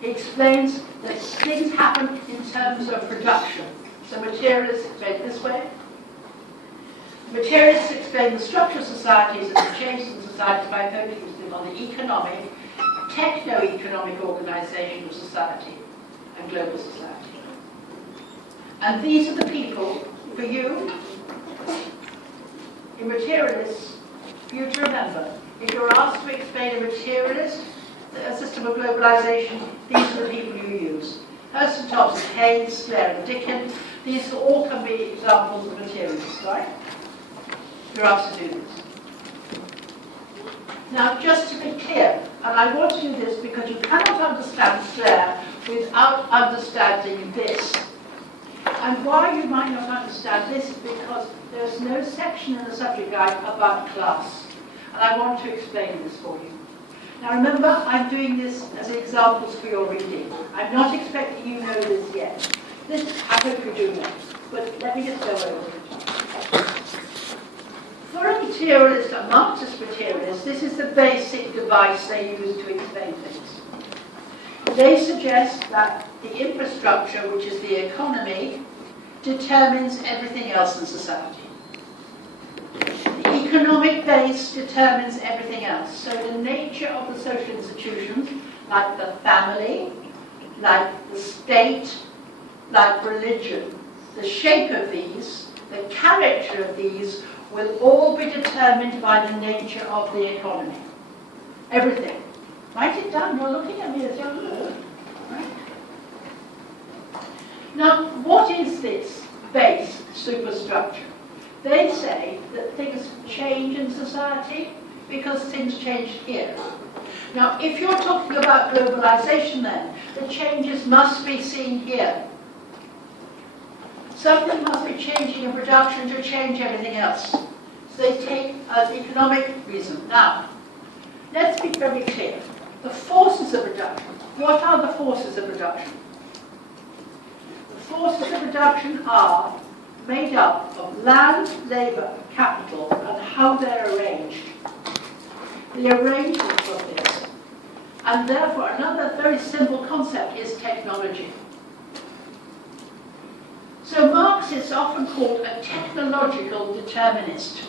He explains that things happen in terms of production. So materialists explain it this way. Materialists explain the structure of societies and the changes in societies by focusing on the economic, techno-economic organization of society and global society. And these are the people, for you, in materialists, for you to remember. If you're asked to explain a materialist, a system of globalization, these are the people you use. Hurston, Thompson, Haynes, Sklair, and Dickens, these all can be examples of materialists, right? You're asked to do this. Now, just to be clear, and I want to do this because you cannot understand Sklair without understanding this. And why you might not understand this is because there's no section in the subject guide about class. And I want to explain this for you. Now remember, I'm doing this as examples for your reading. I'm not expecting you know this yet. This, I hope you do know. But let me just go over it. For a materialist, a Marxist materialist, this is the basic device they use to explain things. They suggest that the infrastructure, which is the economy, determines everything else in society. The economic base determines everything else. So the nature of the social institutions, like the family, like the state, like religion, the shape of these, the character of these, will all be determined by the nature of the economy. Everything. Write it down. You're looking at me as you're right? Now, what is this base superstructure? They say that things change in society because things change here. Now, if you're talking about globalization then, the changes must be seen here. Something must be changing in production to change everything else. So they take an economic reason. Now, let's be very clear. The forces of production. What are the forces of production? The forces of production are made up of land, labour, capital, and how they're arranged. The arrangement of this. And therefore, another very simple concept is technology. So Marx is often called a technological determinist.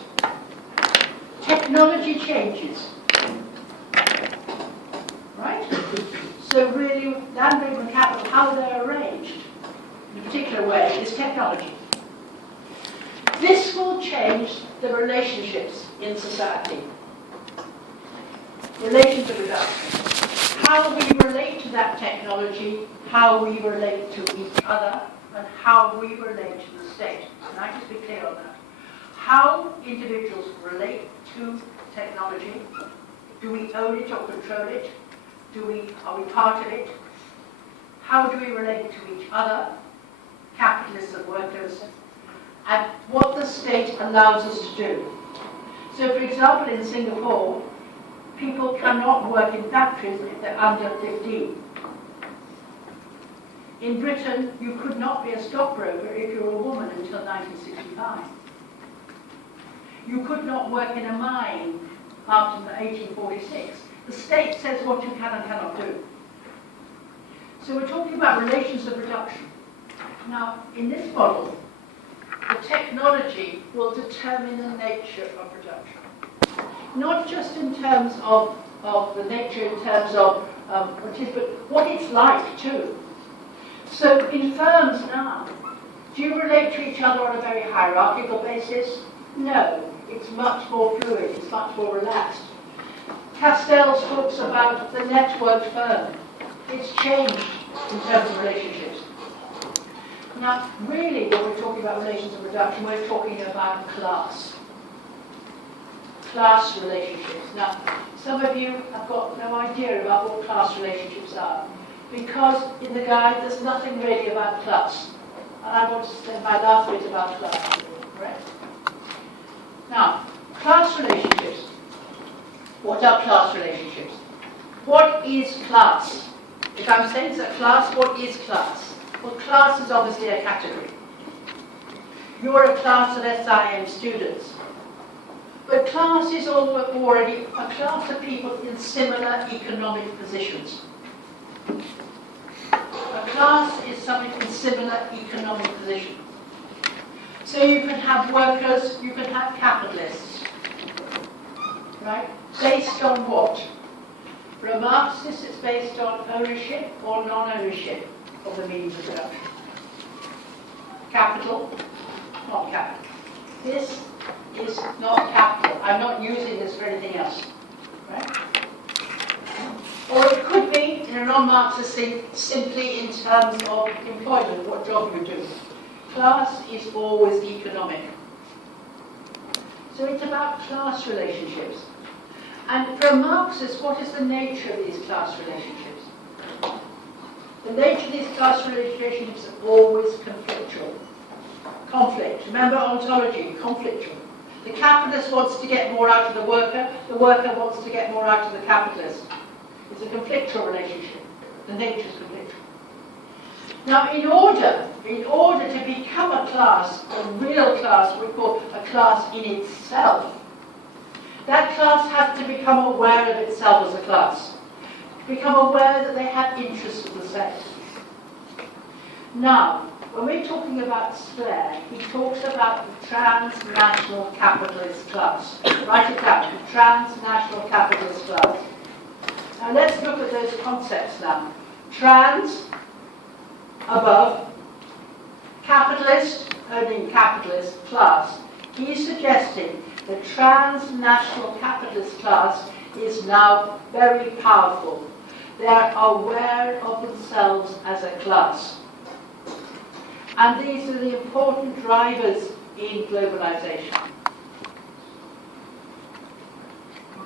Technology changes. Right? So really, land, labour and capital, how they're arranged in a particular way is technology. This will change the relationships in society. Relation to production. How we relate to that technology, how we relate to each other, and how we relate to the state. And I just be clear on that. How individuals relate to technology. Do we own it or control it? Are we part of it? How do we relate to each other, capitalists and workers, and what the state allows us to do? So, for example, in Singapore, people cannot work in factories if they're under 15. In Britain, you could not be a stockbroker if you were a woman until 1965. You could not work in a mine after 1846. The state says what you can and cannot do. So we're talking about relations of production. Now, in this model, the technology will determine the nature of production. Not just in terms of the nature, in terms of what it is, but what it's like too. So in firms now, do you relate to each other on a very hierarchical basis? No, it's much more fluid, it's much more relaxed. Castells talks about the networked firm. It's changed in terms of relationships. Now, really, when we're talking about relations of production, we're talking about class. Class relationships. Now, some of you have got no idea about what class relationships are, because in the guide there's nothing really about class. And I want to spend my last bit about class. Correct? Now, class relationships. What are class relationships? What is class? If I'm saying it's a class, what is class? Well, class is obviously a category. You're a class of SIM students. But class is already a class of people in similar economic positions. A class is something in similar economic position. So you can have workers, you can have capitalists. Right? Based on what? For a Marxist, it's based on ownership or non-ownership of the means of production. Capital, not capital. This is not capital. I'm not using this for anything else. Right? Or it could be, in a non-Marxist thing, simply in terms of employment, what job you do. Class is always economic. So it's about class relationships. And for a Marxist, what is the nature of these class relationships? The nature of these class relationships are always conflictual. Conflict. Remember ontology, conflictual. The capitalist wants to get more out of the worker wants to get more out of the capitalist. It's a conflictual relationship. The nature is conflictual. Now, in order to become a class, a real class, we call a class in itself, that class has to become aware of itself as a class. become aware that they have interests of the same. Now, when we're talking about Sklair, he talks about the transnational capitalist class. Write it down, the transnational capitalist class. Now let's look at those concepts now. Trans, above, capitalist, owning capitalist class. He's suggesting the transnational capitalist class is now very powerful. They are aware of themselves as a class. And these are the important drivers in globalization.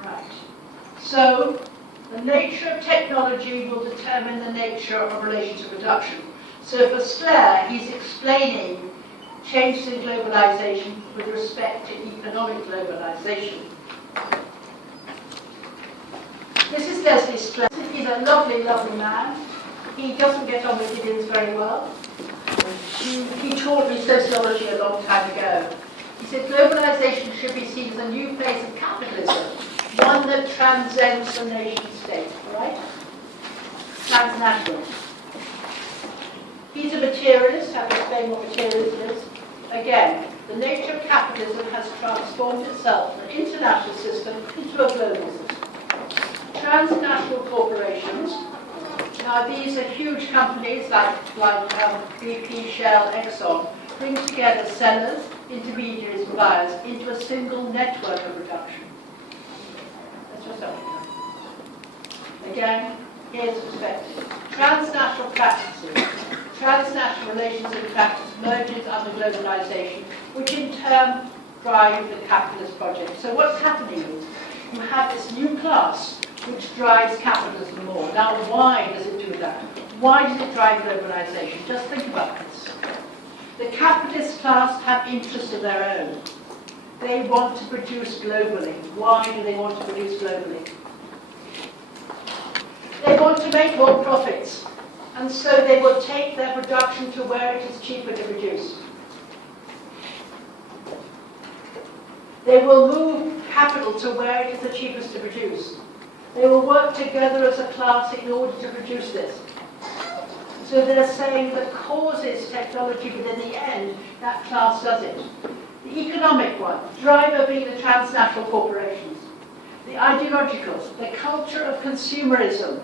Right. So, the nature of technology will determine the nature of relations of production. So for Sklair, he's explaining changes in globalization with respect to economic globalization. This is Leslie Sklair. He's a lovely, lovely man. He doesn't get on with idioms very well. He taught me sociology a long time ago. He said globalization should be seen as a new phase of capitalism, one that transcends the nation state, right? Transnational. He's a materialist. I'll explain what materialism is. Again, the nature of capitalism has transformed itself from an international system into a global system. Transnational corporations. Now these are huge companies like BP, Shell, Exxon, bring together sellers, intermediaries, and buyers into a single network of production. That's what's happening. Again, here's the perspective. Transnational practices, transnational relations and practice merges under globalization, which in turn drive the capitalist project. So what's happening is you have this new class which drives capitalism more. Now, why does it do that? Why does it drive globalization? Just think about this. The capitalist class have interests of their own. They want to produce globally. Why do they want to produce globally? They want to make more profits. And so they will take their production to where it is cheaper to produce. They will move capital to where it is the cheapest to produce. They will work together as a class in order to produce this. So they're saying that causes technology, but in the end, that class does it. The economic one, driver being the transnational corporations. The ideological, the culture of consumerism.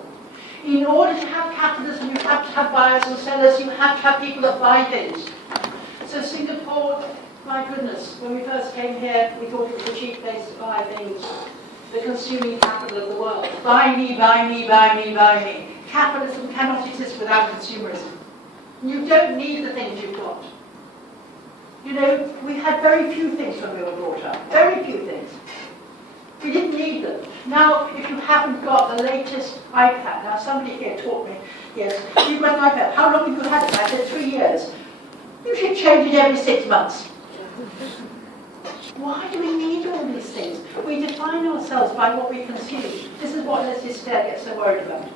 In order to have capitalism, you have to have buyers and sellers, you have to have people that buy things. So Singapore, my goodness, when we first came here, we thought it was a cheap place to buy things. The consuming capital of the world. Buy me, buy me, buy me, buy me. Capitalism cannot exist without consumerism. You don't need the things you've got. You know, we had very few things when we were brought up. Very few things. We didn't need them. Now, if you haven't got the latest iPad, now somebody here taught me, yes, you've got an iPad. How long have you had it? I said 3 years. You should change it every 6 months. Why do we need all these things? We define ourselves by what we consume. This is what Leslie Sklair gets so worried about.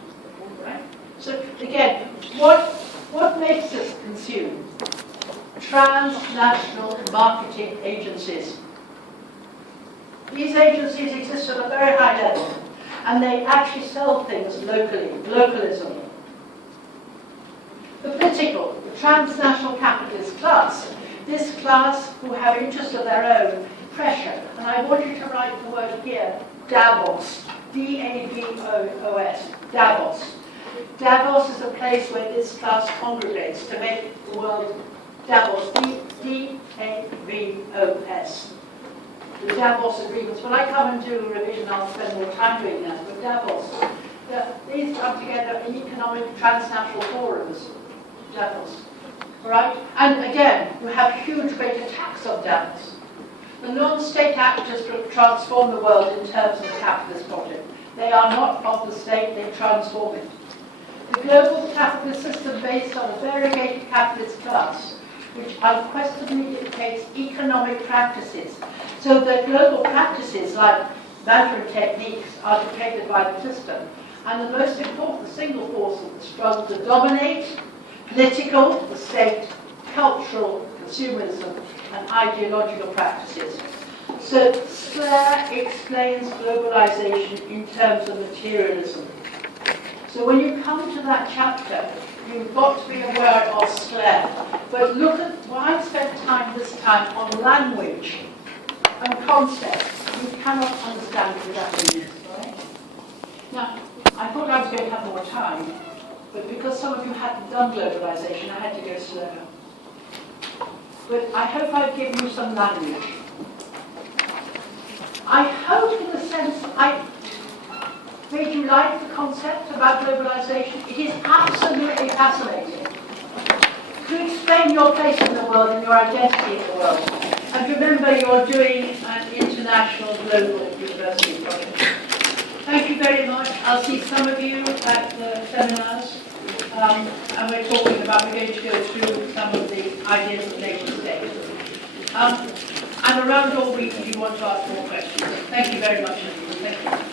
Right? So again, what makes us consume? Transnational marketing agencies. These agencies exist at a very high level, and they actually sell things locally, localism. The political, the transnational capitalist class. This class, who have interests of their own, pressure. And I want you to write the word here, Davos. D-A-V-O-S, Davos. Davos is a place where this class congregates to make the world Davos, D-A-V-O-S. The Davos agreements. When I come and do a revision, I'll spend more time doing that. But Davos, these come together in economic transnational forums. Davos. Right? And again, you have huge great attacks on Davos. The non-state actors transform the world in terms of the capitalist project. They are not of the state, they transform it. The global capitalist system based on a variegated capitalist class, which unquestionably dictates economic practices. So the global practices like management techniques are dictated by the system. And the most important single force of the struggle to dominate political, the state, cultural, consumerism, and ideological practices. So Sklair explains globalization in terms of materialism. So when you come to that chapter, you've got to be aware of SLAIR. But look at why I spent time this time on language and concept. You cannot understand what that means, right? Now, I thought I was going to have more time, but because some of you hadn't done globalization, I had to go slower. But I hope I've given you some language. I hope in the sense I made you like the concept about globalization. It is absolutely fascinating to explain your place in the world and your identity in the world. And remember, you're doing an international global university project. Thank you very much. I'll see some of you at the seminars. And we're going to go through some of the ideas of nation state. I'm around all week if you want to ask more questions. Thank you very much, everyone. Thank you.